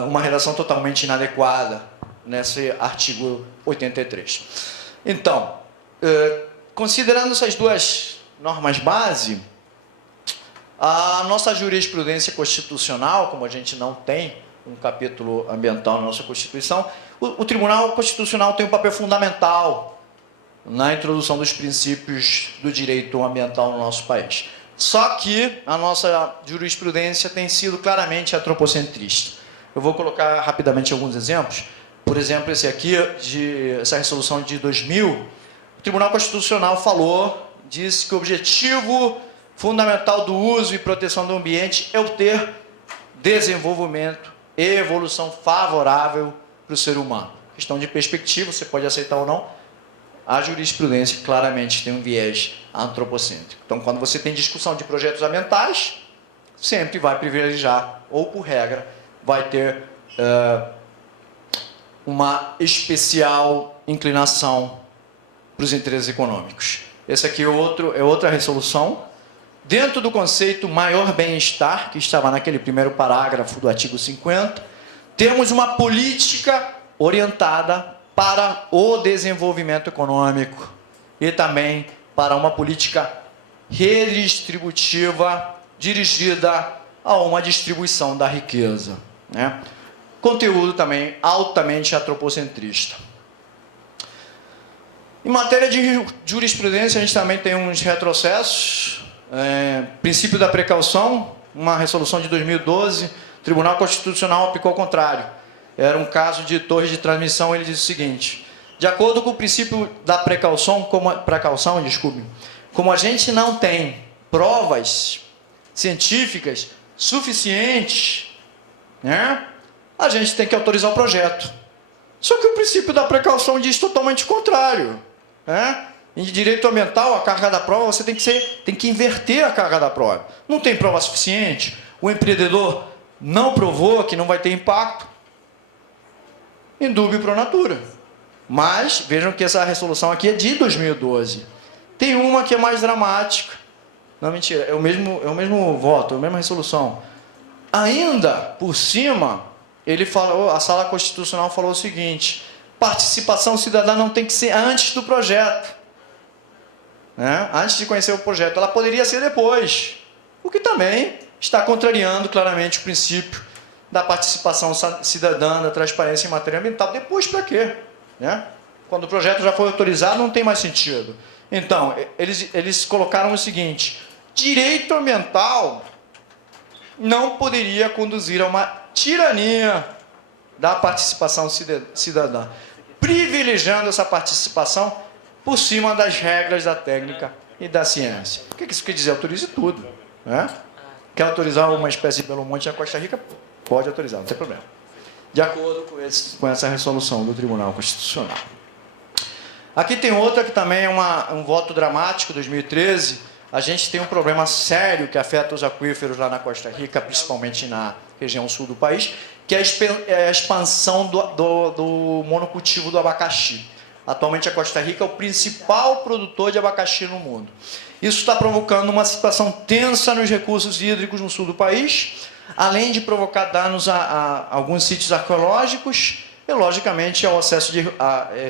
uma redação totalmente inadequada nesse artigo 83. Então, considerando essas duas normas base, a nossa jurisprudência constitucional, como a gente não tem um capítulo ambiental na nossa Constituição, o Tribunal Constitucional tem um papel fundamental na introdução dos princípios do direito ambiental no nosso país. Só que a nossa jurisprudência tem sido claramente antropocentrista. Eu vou colocar rapidamente alguns exemplos. Por exemplo, esse aqui, essa resolução de 2000, o Tribunal Constitucional disse que o objetivo fundamental do uso e proteção do ambiente é obter desenvolvimento e evolução favorável para o ser humano. Questão de perspectiva, você pode aceitar ou não. A jurisprudência claramente tem um viés antropocêntrico. Então, quando você tem discussão de projetos ambientais, sempre vai privilegiar, ou por regra, vai ter uma especial inclinação para os interesses econômicos. Esse aqui é outra resolução. Dentro do conceito maior bem-estar, que estava naquele primeiro parágrafo do artigo 50, temos uma política orientada para o desenvolvimento econômico e também para uma política redistributiva dirigida a uma distribuição da riqueza, né? Conteúdo também altamente antropocentrista. Em matéria de jurisprudência, a gente também tem uns retrocessos. Princípio da precaução, uma resolução de 2012, o Tribunal Constitucional aplicou ao contrário. Era um caso de torre de transmissão, ele disse o seguinte: de acordo com o princípio da precaução, como a gente não tem provas científicas suficientes, né, a gente tem que autorizar o projeto. Só que o princípio da precaução diz totalmente o contrário, né? Em direito ambiental, a carga da prova, você tem que inverter a carga da prova. Não tem prova suficiente, o empreendedor não provou que não vai ter impacto, indúbio pro natura. Mas, vejam que essa resolução aqui é de 2012. Tem uma que é mais dramática. Não, mentira, é o mesmo voto, é a mesma resolução. Ainda, por cima, ele falou, a Sala Constitucional falou o seguinte: participação cidadã não tem que ser antes do projeto, né? Antes de conhecer o projeto, ela poderia ser depois, o que também está contrariando claramente o princípio da participação cidadã, da transparência em matéria ambiental. Depois para quê? Né? Quando o projeto já foi autorizado, não tem mais sentido. Então, eles colocaram o seguinte: direito ambiental não poderia conduzir a uma tirania da participação cidadã, privilegiando essa participação por cima das regras da técnica e da ciência. O que isso quer dizer? Autorize tudo, né? Quer autorizar uma espécie de Belo Monte na Costa Rica? Pode autorizar, não tem problema. De acordo com essa resolução do Tribunal Constitucional. Aqui tem outra que também é um voto dramático, 2013. A gente tem um problema sério que afeta os aquíferos lá na Costa Rica, principalmente na região sul do país, que é a expansão do monocultivo do abacaxi. Atualmente a Costa Rica é o principal produtor de abacaxi no mundo. Isso está provocando uma situação tensa nos recursos hídricos no sul do país, além de provocar danos a alguns sítios arqueológicos e, logicamente, ao acesso de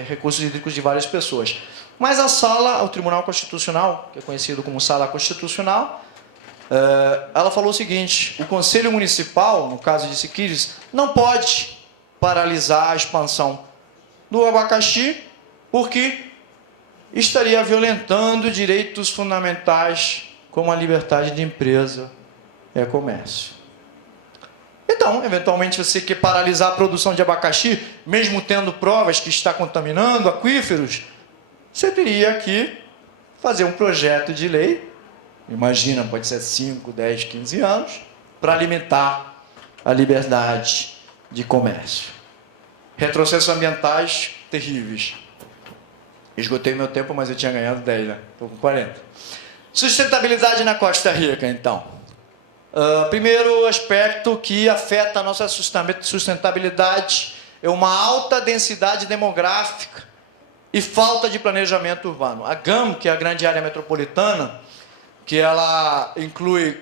recursos hídricos de várias pessoas. Mas o Tribunal Constitucional, que é conhecido como Sala Constitucional, ela falou o seguinte: o Conselho Municipal, no caso de Siquires, não pode paralisar a expansão do abacaxi, porque estaria violentando direitos fundamentais como a liberdade de empresa e comércio. Então, eventualmente, você quer paralisar a produção de abacaxi, mesmo tendo provas que está contaminando aquíferos, você teria que fazer um projeto de lei, imagina, pode ser 5, 10, 15 anos, para limitar a liberdade de comércio. Retrocessos ambientais terríveis. Esgotei meu tempo, mas eu tinha ganhado 10, né? Estou com 40. Sustentabilidade na Costa Rica, então. Primeiro aspecto que afeta a nossa sustentabilidade é uma alta densidade demográfica e falta de planejamento urbano. A GAM, que é a Grande Área Metropolitana, que ela inclui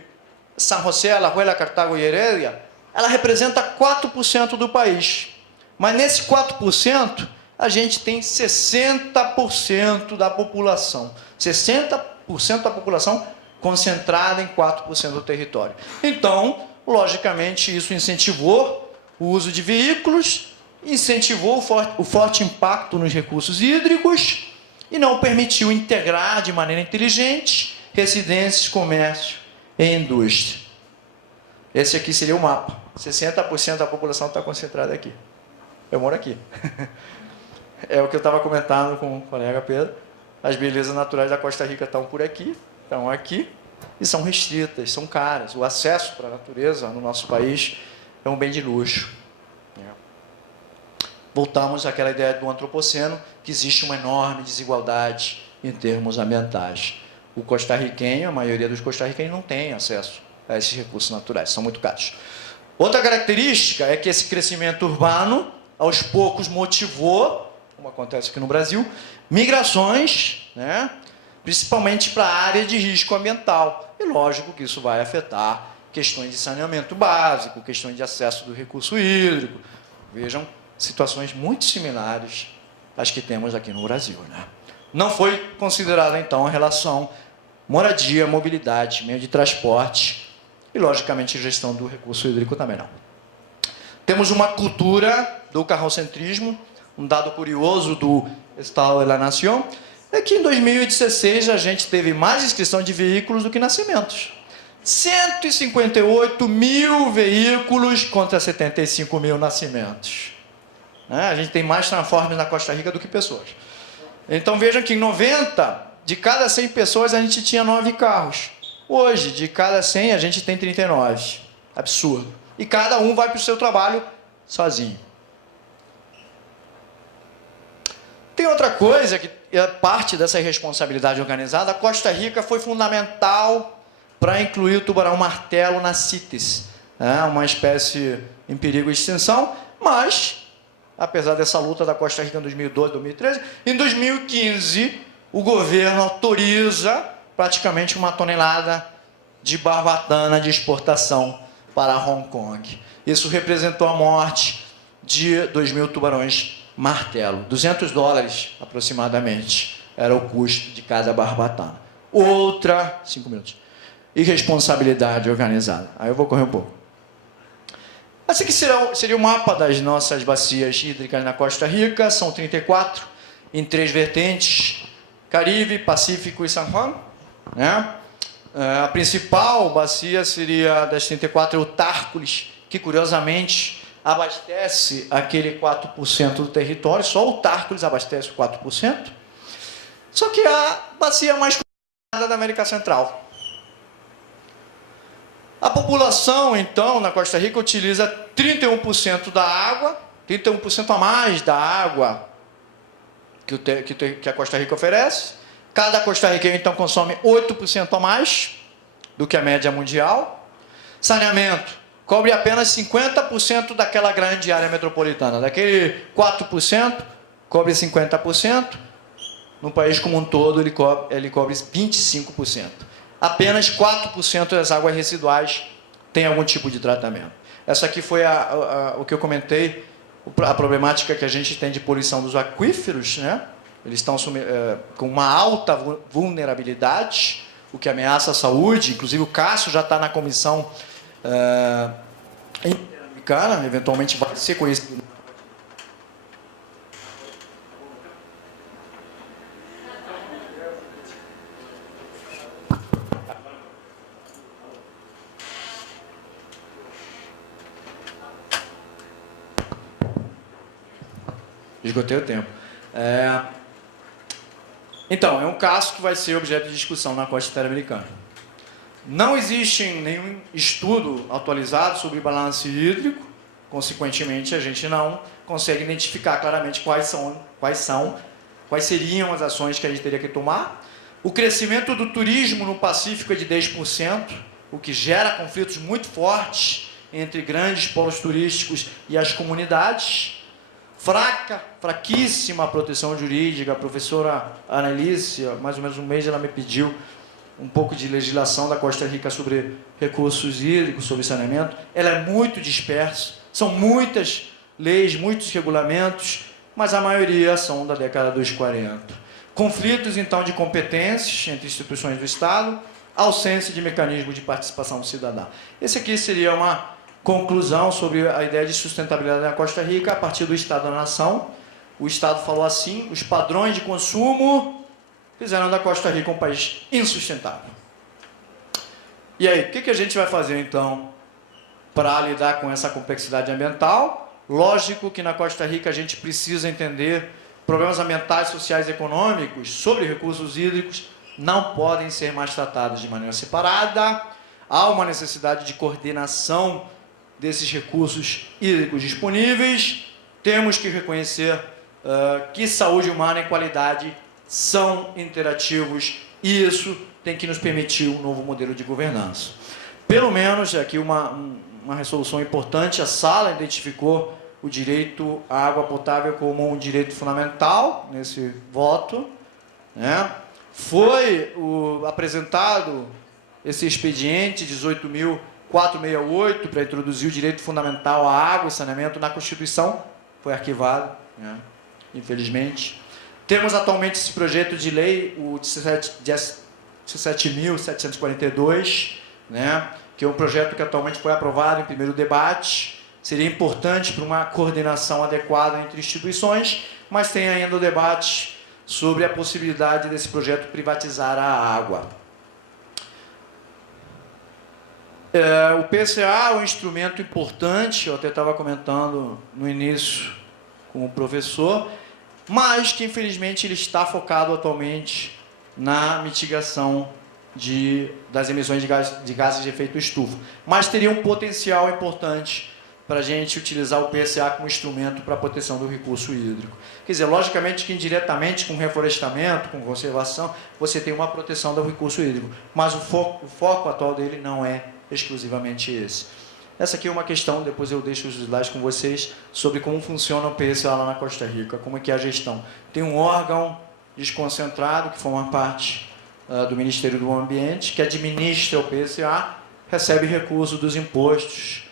San José, Alajuela, Cartago e Heredia, ela representa 4% do país. Mas nesse 4%, a gente tem 60% da população. 60% da população concentrada em 4% do território. Então, logicamente, isso incentivou o uso de veículos, incentivou o forte impacto nos recursos hídricos e não permitiu integrar de maneira inteligente residências, comércio e indústria. Esse aqui seria o mapa. 60% da população está concentrada aqui. Eu moro aqui. É o que eu estava comentando com o colega Pedro. As belezas naturais da Costa Rica estão por aqui, estão aqui, e são restritas, são caras. O acesso para a natureza no nosso país é um bem de luxo. Voltamos àquela ideia do antropoceno, que existe uma enorme desigualdade em termos ambientais. O costarriquenho, a maioria dos costarriquenhos não tem acesso a esses recursos naturais, são muito caros. Outra característica é que esse crescimento urbano, aos poucos, motivou, como acontece aqui no Brasil, migrações, né, principalmente para a área de risco ambiental. E lógico que isso vai afetar questões de saneamento básico, questões de acesso do recurso hídrico. Vejam, situações muito similares às que temos aqui no Brasil, né? Não foi considerada, então, a relação moradia, mobilidade, meio de transporte e, logicamente, gestão do recurso hídrico também não. Temos uma cultura do carrocentrismo. Um dado curioso do Estado de la Nación é que em 2016 a gente teve mais inscrição de veículos do que nascimentos. 158 mil veículos contra 75 mil nascimentos. A gente tem mais Transformers na Costa Rica do que pessoas. Então vejam que em 90, de cada 100 pessoas a gente tinha 9 carros. Hoje, de cada 100 a gente tem 39. Absurdo. E cada um vai para o seu trabalho sozinho. Tem outra coisa que é parte dessa responsabilidade organizada. A Costa Rica foi fundamental para incluir o tubarão-martelo na CITES, uma espécie em perigo de extinção, mas, apesar dessa luta da Costa Rica em 2012, 2013, em 2015 o governo autoriza praticamente 1 tonelada de barbatana de exportação para Hong Kong. Isso representou a morte de 2.000 tubarões-martelo. $200 aproximadamente era o custo de cada barbatana. Outra, 5 minutos, irresponsabilidade organizada. Aí eu vou correr um pouco. Esse aqui seria o mapa das nossas bacias hídricas na Costa Rica. São 34, em 3 vertentes: Caribe, Pacífico e San Juan. A principal bacia seria das 34, o Tárcoles, que curiosamente abastece aquele 4% do território. Só o Tárcoles abastece o 4%. Só que a bacia mais contaminada da América Central. A população, então, na Costa Rica utiliza 31% da água, 31% a mais da água que a Costa Rica oferece. Cada costarriquenho, então, consome 8% a mais do que a média mundial. Saneamento cobre apenas 50% daquela grande área metropolitana. Daquele 4%, cobre 50%. No país como um todo, ele cobre 25%. Apenas 4% das águas residuais tem algum tipo de tratamento. Essa aqui foi o que eu comentei, a problemática que a gente tem de poluição dos aquíferos, Eles estão com uma alta vulnerabilidade, o que ameaça a saúde. Inclusive o Cássio já está na comissão interamericana, eventualmente vai ser conhecido. Esgotei o tempo. Então, é um caso que vai ser objeto de discussão na Costa Interamericana. Não existe nenhum estudo atualizado sobre balanço hídrico, consequentemente, a gente não consegue identificar claramente quais seriam as ações que a gente teria que tomar. O crescimento do turismo no Pacífico é de 10%, o que gera conflitos muito fortes entre grandes polos turísticos e as comunidades. Fraquíssima a proteção jurídica. A professora Anelícia, mais ou menos um mês, ela me pediu um pouco de legislação da Costa Rica sobre recursos hídricos, sobre saneamento. Ela é muito dispersa, são muitas leis, muitos regulamentos, mas a maioria são da década dos 40. Conflitos, então, de competências entre instituições do Estado, ausência de mecanismo de participação cidadã. Esse aqui seria uma conclusão sobre a ideia de sustentabilidade na Costa Rica a partir do Estado da Nação. O Estado falou assim: os padrões de consumo fizeram da Costa Rica um país insustentável. E aí, o que a gente vai fazer, então, para lidar com essa complexidade ambiental? Lógico que na Costa Rica a gente precisa entender problemas ambientais, sociais e econômicos sobre recursos hídricos não podem ser mais tratados de maneira separada. Há uma necessidade de coordenação desses recursos hídricos disponíveis. Temos que reconhecer que saúde humana e qualidade são interativos, e isso tem que nos permitir um novo modelo de governança. Pelo menos, aqui uma resolução importante, a sala identificou o direito à água potável como um direito fundamental nesse voto. Foi apresentado esse expediente 18.468 para introduzir o direito fundamental à água e saneamento na Constituição. Foi arquivado, infelizmente. Temos atualmente esse projeto de lei, o 17.742, que é um projeto que atualmente foi aprovado em primeiro debate. Seria importante para uma coordenação adequada entre instituições, mas tem ainda o debate sobre a possibilidade desse projeto privatizar a água. O PCA é um instrumento importante, eu até estava comentando no início com o professor, mas que infelizmente ele está focado atualmente na mitigação das emissões de gases de efeito estufa. Mas teria um potencial importante para a gente utilizar o PCA como instrumento para a proteção do recurso hídrico. Quer dizer, logicamente que indiretamente com reflorestamento, com conservação, você tem uma proteção do recurso hídrico, mas o foco atual dele não é exclusivamente esse. Essa aqui é uma questão, depois eu deixo os slides com vocês, sobre como funciona o PCA lá na Costa Rica, como é que é a gestão. Tem um órgão desconcentrado, que forma parte do Ministério do Ambiente, que administra o PCA, recebe recursos dos impostos,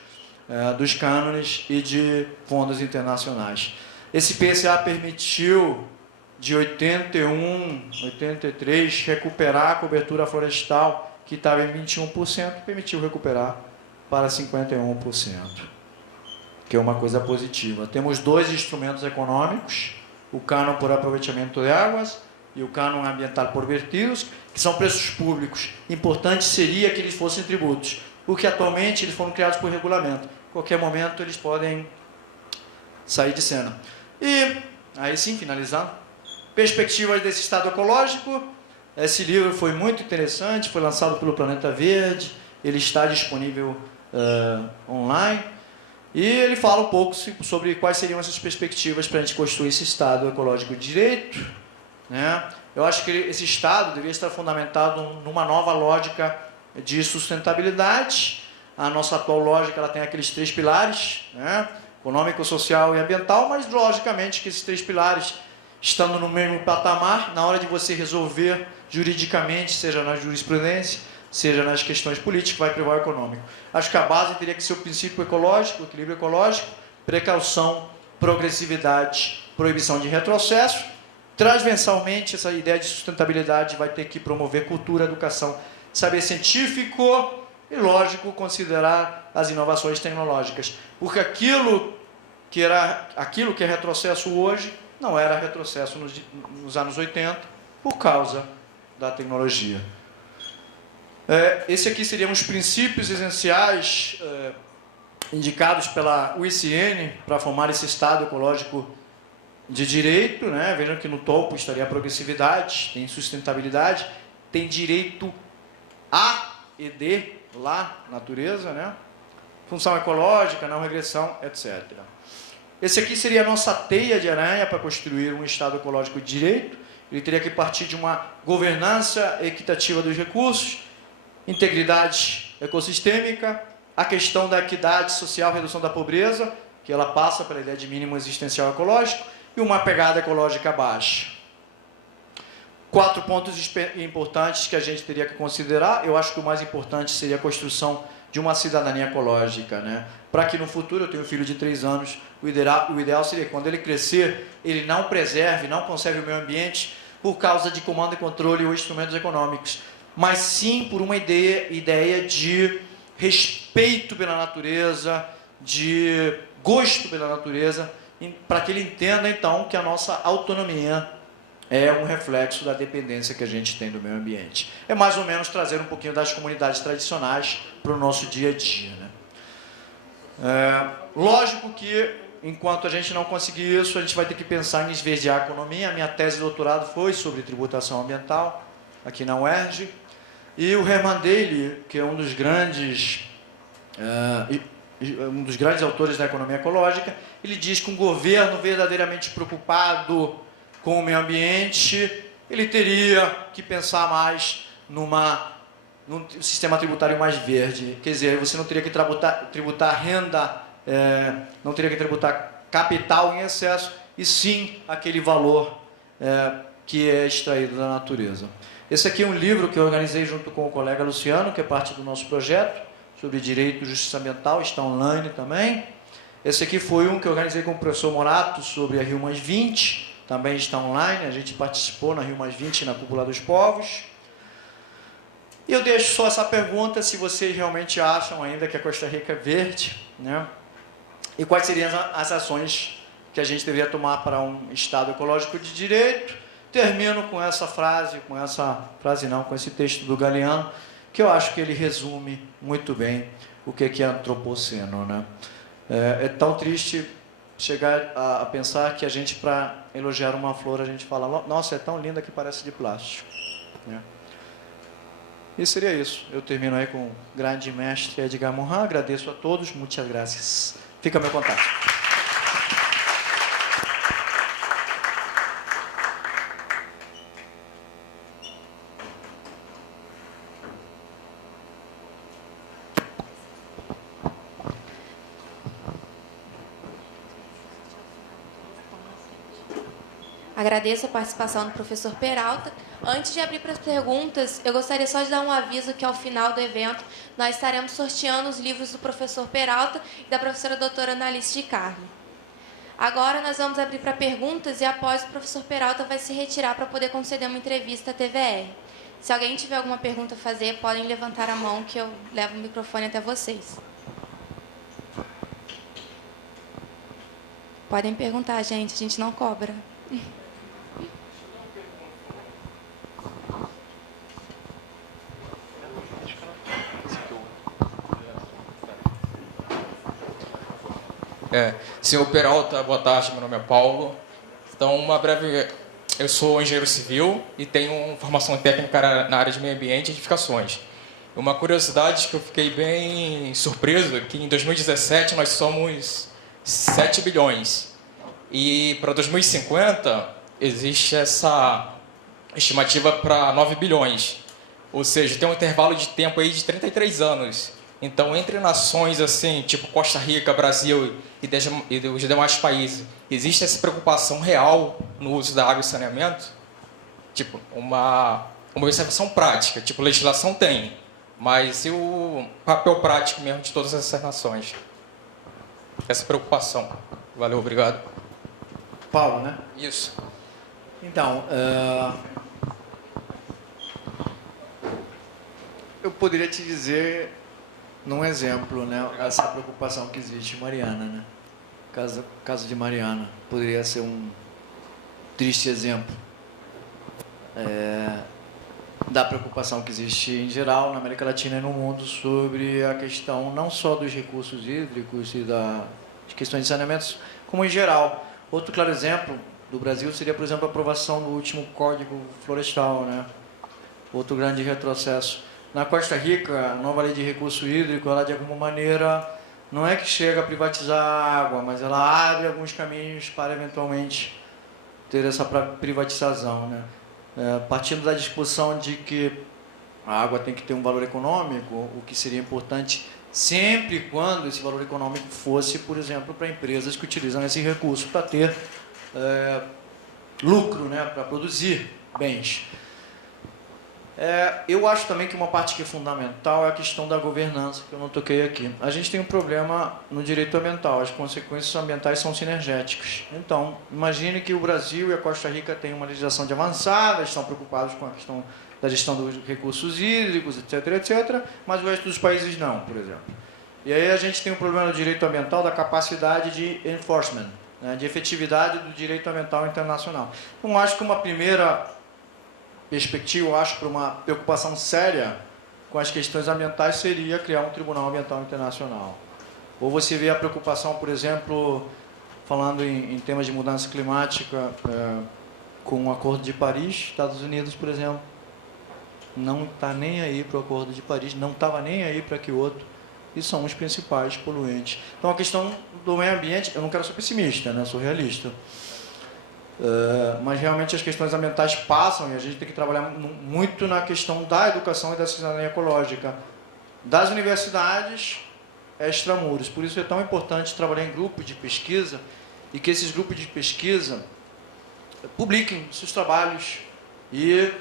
dos cânones e de fundos internacionais. Esse PCA permitiu, de 81, 83, recuperar a cobertura florestal, que estava em 21%, permitiu recuperar para 51%, que é uma coisa positiva. Temos dois instrumentos econômicos, o cânon por aproveitamento de águas e o cânon ambiental por vertidos, que são preços públicos. Importante seria que eles fossem tributos, porque atualmente eles foram criados por regulamento. Em qualquer momento eles podem sair de cena. E, aí sim, finalizando, perspectivas desse estado ecológico. Esse livro foi muito interessante, foi lançado pelo Planeta Verde, ele está disponível online, e ele fala um pouco sobre quais seriam essas perspectivas para a gente construir esse estado ecológico de direito, né? Eu acho que esse estado deveria estar fundamentado numa nova lógica de sustentabilidade. A nossa atual lógica ela tem aqueles três pilares, né? Econômico, social e ambiental, mas logicamente que esses três pilares, estando no mesmo patamar, na hora de você resolver juridicamente, seja na jurisprudência, seja nas questões políticas, vai privar o econômico. Acho que a base teria que ser o princípio ecológico, o equilíbrio ecológico, precaução, progressividade, proibição de retrocesso. Transversalmente, essa ideia de sustentabilidade vai ter que promover cultura, educação, saber científico e, lógico, considerar as inovações tecnológicas. Porque aquilo que é retrocesso hoje, não era retrocesso nos anos 80, por causa da tecnologia. Esse aqui seriam os princípios essenciais indicados pela UICN para formar esse estado ecológico de direito, né? Vejam que no topo estaria a progressividade, tem sustentabilidade, tem direito A e D, lá, natureza, né? Função ecológica, não regressão, etc. Esse aqui seria a nossa teia de aranha para construir um estado ecológico de direito. Ele teria que partir de uma governança equitativa dos recursos, integridade ecossistêmica, a questão da equidade social, redução da pobreza, que ela passa pela ideia de mínimo existencial ecológico, e uma pegada ecológica baixa. 4 pontos importantes que a gente teria que considerar. Eu acho que o mais importante seria a construção de uma cidadania ecológica, né? Para que no futuro, eu tenho um filho de 3 anos, o ideal seria que quando ele crescer, ele não preserve, não conserve o meio ambiente por causa de comando e controle ou instrumentos econômicos, mas sim por uma ideia de respeito pela natureza, de gosto pela natureza, para que ele entenda, então, que a nossa autonomia é um reflexo da dependência que a gente tem do meio ambiente. É mais ou menos trazer um pouquinho das comunidades tradicionais para o nosso dia a dia, né? Lógico que, enquanto a gente não conseguir isso, a gente vai ter que pensar em esverdear a economia. A minha tese de doutorado foi sobre tributação ambiental, aqui na UERJ, e o Herman Daly, que é um dos grandes autores da economia ecológica, ele diz que um governo verdadeiramente preocupado com o meio ambiente, ele teria que pensar mais num sistema tributário mais verde. Quer dizer, você não teria que tributar renda, não teria que tributar capital em excesso, e sim aquele valor que é extraído da natureza. Esse aqui é um livro que eu organizei junto com o colega Luciano, que é parte do nosso projeto, sobre direito e justiça ambiental, está online também. Esse aqui foi um que eu organizei com o professor Morato, sobre a Rio Mais 20, também está online, a gente participou na Rio Mais 20, na Cúpula dos Povos. E eu deixo só essa pergunta, se vocês realmente acham ainda que a Costa Rica é verde, né? E quais seriam as ações que a gente deveria tomar para um Estado ecológico de direito. Termino com essa frase, com esse texto do Galeano, que eu acho que ele resume muito bem o que é antropoceno, né? É tão triste chegar a pensar que a gente, para elogiar uma flor, a gente fala, nossa, é tão linda que parece de plástico, né? E seria isso. Eu termino aí com o grande mestre Edgar Morin. Agradeço a todos. Muitas graças. Fica meu contato. Agradeço a participação do professor Peralta. Antes de abrir para as perguntas, eu gostaria só de dar um aviso que ao final do evento nós estaremos sorteando os livros do professor Peralta e da professora doutora Analice de Carmo. Agora nós vamos abrir para perguntas e após o professor Peralta vai se retirar para poder conceder uma entrevista à TVR. Se alguém tiver alguma pergunta a fazer, podem levantar a mão que eu levo o microfone até vocês. Podem perguntar, gente, a gente não cobra. Senhor Peralta, boa tarde, meu nome é Paulo. Então, eu sou engenheiro civil e tenho formação técnica na área de meio ambiente e edificações. Uma curiosidade que eu fiquei bem surpreso é que em 2017 nós somos 7 bilhões e para 2050 existe essa estimativa para 9 bilhões. Ou seja, tem um intervalo de tempo aí de 33 anos. Então, entre nações assim, tipo Costa Rica, Brasil e os demais países, existe essa preocupação real no uso da água e saneamento? Tipo, uma observação prática, tipo, legislação tem, mas e o papel prático mesmo de todas essas nações? Essa preocupação. Valeu, obrigado. Paulo, né? Isso. Então, eu poderia te dizer, num exemplo, né, essa preocupação que existe em Mariana, né? Caso de Mariana, poderia ser um triste exemplo da preocupação que existe em geral na América Latina e no mundo sobre a questão não só dos recursos hídricos e de questões de saneamento, como em geral. Outro claro exemplo do Brasil seria, por exemplo, a aprovação do último Código Florestal, né? Outro grande retrocesso. Na Costa Rica, a nova lei de recurso hídrico, ela de alguma maneira não é que chega a privatizar a água, mas ela abre alguns caminhos para eventualmente ter essa privatização, né? Partindo da discussão de que a água tem que ter um valor econômico, o que seria importante sempre quando esse valor econômico fosse, por exemplo, para empresas que utilizam esse recurso para ter lucro, né? Para produzir bens. Eu acho também que uma parte que é fundamental é a questão da governança, que eu não toquei aqui. A gente tem um problema no direito ambiental, as consequências ambientais são sinergéticas. Então, imagine que o Brasil e a Costa Rica têm uma legislação de avançada, estão preocupados com a questão da gestão dos recursos hídricos, etc., etc., mas o resto dos países não, por exemplo. E aí a gente tem um problema no direito ambiental da capacidade de enforcement, né, de efetividade do direito ambiental internacional. Então, acho que uma primeira perspectiva, eu acho, para uma preocupação séria com as questões ambientais seria criar um Tribunal Ambiental Internacional. Ou você vê a preocupação, por exemplo, falando em temas de mudança climática, com o Acordo de Paris, Estados Unidos, por exemplo, não está nem aí para o Acordo de Paris, não estava nem aí para Kyoto, e são os principais poluentes. Então, a questão do meio ambiente, eu não quero ser pessimista, né? Sou realista. Mas realmente as questões ambientais passam e a gente tem que trabalhar muito na questão da educação e da cidadania ecológica das universidades extramuros. Por isso é tão importante trabalhar em grupos de pesquisa e que esses grupos de pesquisa publiquem seus trabalhos e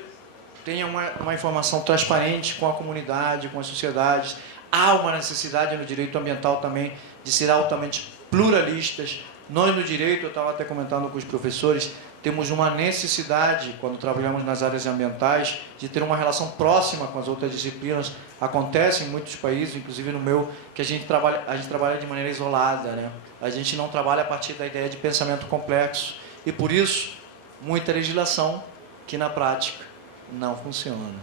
tenham uma informação transparente com a comunidade, com as sociedades. Há uma necessidade no direito ambiental também de ser altamente pluralistas. Nós, no direito, eu estava até comentando com os professores, temos uma necessidade, quando trabalhamos nas áreas ambientais, de ter uma relação próxima com as outras disciplinas. Acontece em muitos países, inclusive no meu, que a gente trabalha de maneira isolada, né? A gente não trabalha a partir da ideia de pensamento complexo. E por isso, muita legislação que na prática não funciona.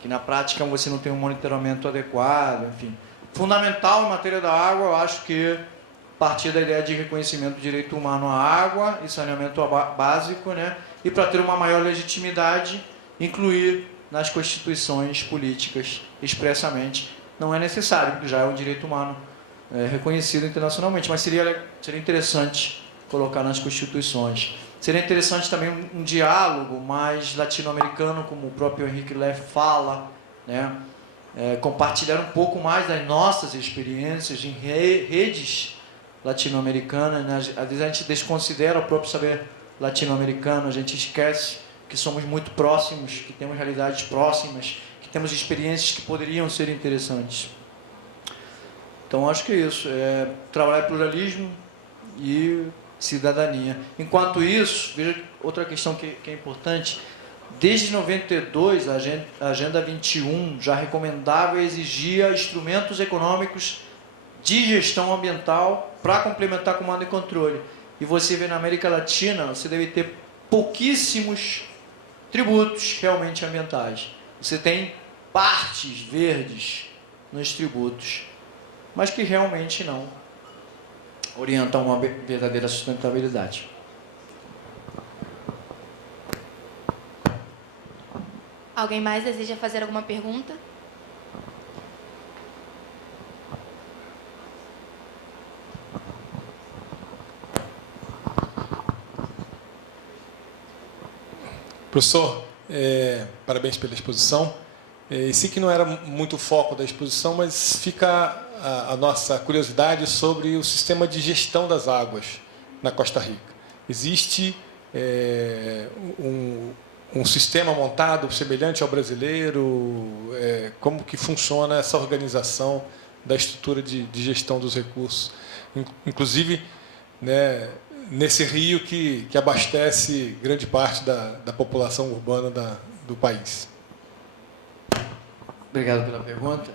Que na prática você não tem um monitoramento adequado, enfim. Fundamental em matéria da água, eu acho que partir da ideia de reconhecimento do direito humano à água e saneamento básico, né? E para ter uma maior legitimidade, incluir nas constituições políticas expressamente. Não é necessário, porque já é um direito humano reconhecido internacionalmente, mas seria interessante colocar nas constituições. Seria interessante também um diálogo mais latino-americano, como o próprio Henrique Leff fala, né? Compartilhar um pouco mais das nossas experiências em redes latino-americana, né? Às vezes a gente desconsidera o próprio saber latino-americano, a gente esquece que somos muito próximos, que temos realidades próximas, que temos experiências que poderiam ser interessantes. Então, acho que é isso, trabalhar pluralismo e cidadania. Enquanto isso, veja outra questão que é importante, desde 92, a Agenda 21 já recomendava e exigia instrumentos econômicos de gestão ambiental para complementar comando e controle. E você vê na América Latina, você deve ter pouquíssimos tributos realmente ambientais. Você tem partes verdes nos tributos, mas que realmente não orientam uma verdadeira sustentabilidade. Alguém mais deseja fazer alguma pergunta? Professor, parabéns pela exposição. Sei que não era muito o foco da exposição, mas fica a nossa curiosidade sobre o sistema de gestão das águas na Costa Rica. Existe um sistema montado semelhante ao brasileiro? Como que funciona essa organização da estrutura de gestão dos recursos? Inclusive, né, nesse rio que abastece grande parte da população urbana do país. Obrigado pela pergunta.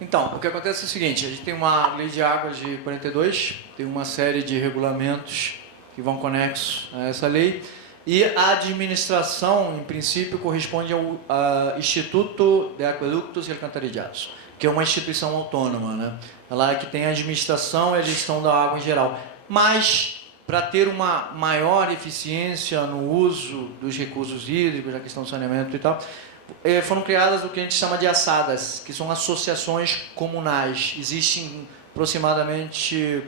Então, o que acontece é o seguinte, a gente tem uma lei de águas de 42, tem uma série de regulamentos que vão conexos a essa lei, e a administração, em princípio, corresponde ao Instituto de Aqueductos e Alcantarillados, que é uma instituição autônoma, né? Ela é que tem a administração e a gestão da água em geral. Mas, para ter uma maior eficiência no uso dos recursos hídricos, na questão do saneamento e tal, foram criadas o que a gente chama de assadas, que são associações comunais. Existem aproximadamente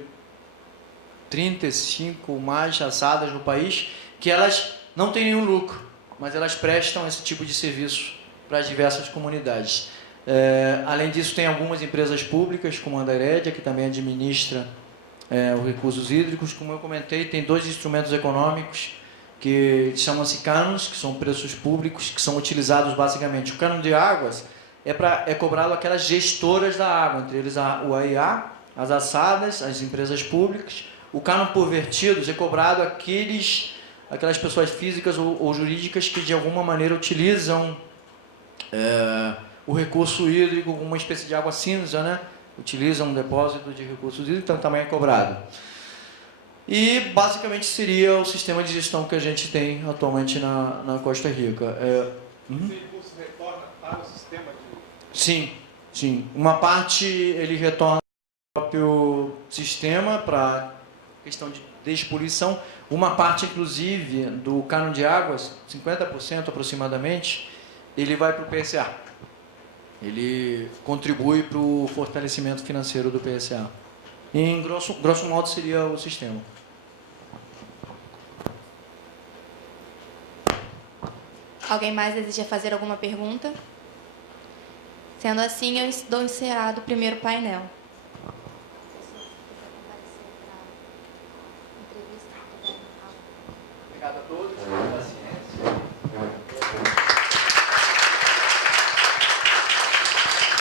35 mais assadas no país, que elas não têm nenhum lucro, mas elas prestam esse tipo de serviço para as diversas comunidades. Além disso, tem algumas empresas públicas, como a Anderédia, que também administra os recursos hídricos. Como eu comentei, tem dois instrumentos econômicos que chamam-se cânones, que são preços públicos, que são utilizados basicamente. O cânon de águas é cobrado aquelas gestoras da água, entre eles o AIA, as assadas, as empresas públicas. O cânon por vertidos é cobrado aquelas pessoas físicas ou jurídicas que de alguma maneira utilizam o recurso hídrico como uma espécie de água cinza, né? Utilizam um depósito de recursos hídricos, então também é cobrado. E basicamente seria o sistema de gestão que a gente tem atualmente na Costa Rica. Esse recurso retorna para o sistema de... Sim. Uma parte ele retorna ao próprio sistema para questão de despoluição. Uma parte, inclusive, do cânon de águas, 50% aproximadamente, ele vai para o PSA. Ele contribui para o fortalecimento financeiro do PSA. E, em grosso modo, seria o sistema. Alguém mais deseja fazer alguma pergunta? Sendo assim, eu dou encerrado o primeiro painel. Obrigado a todos.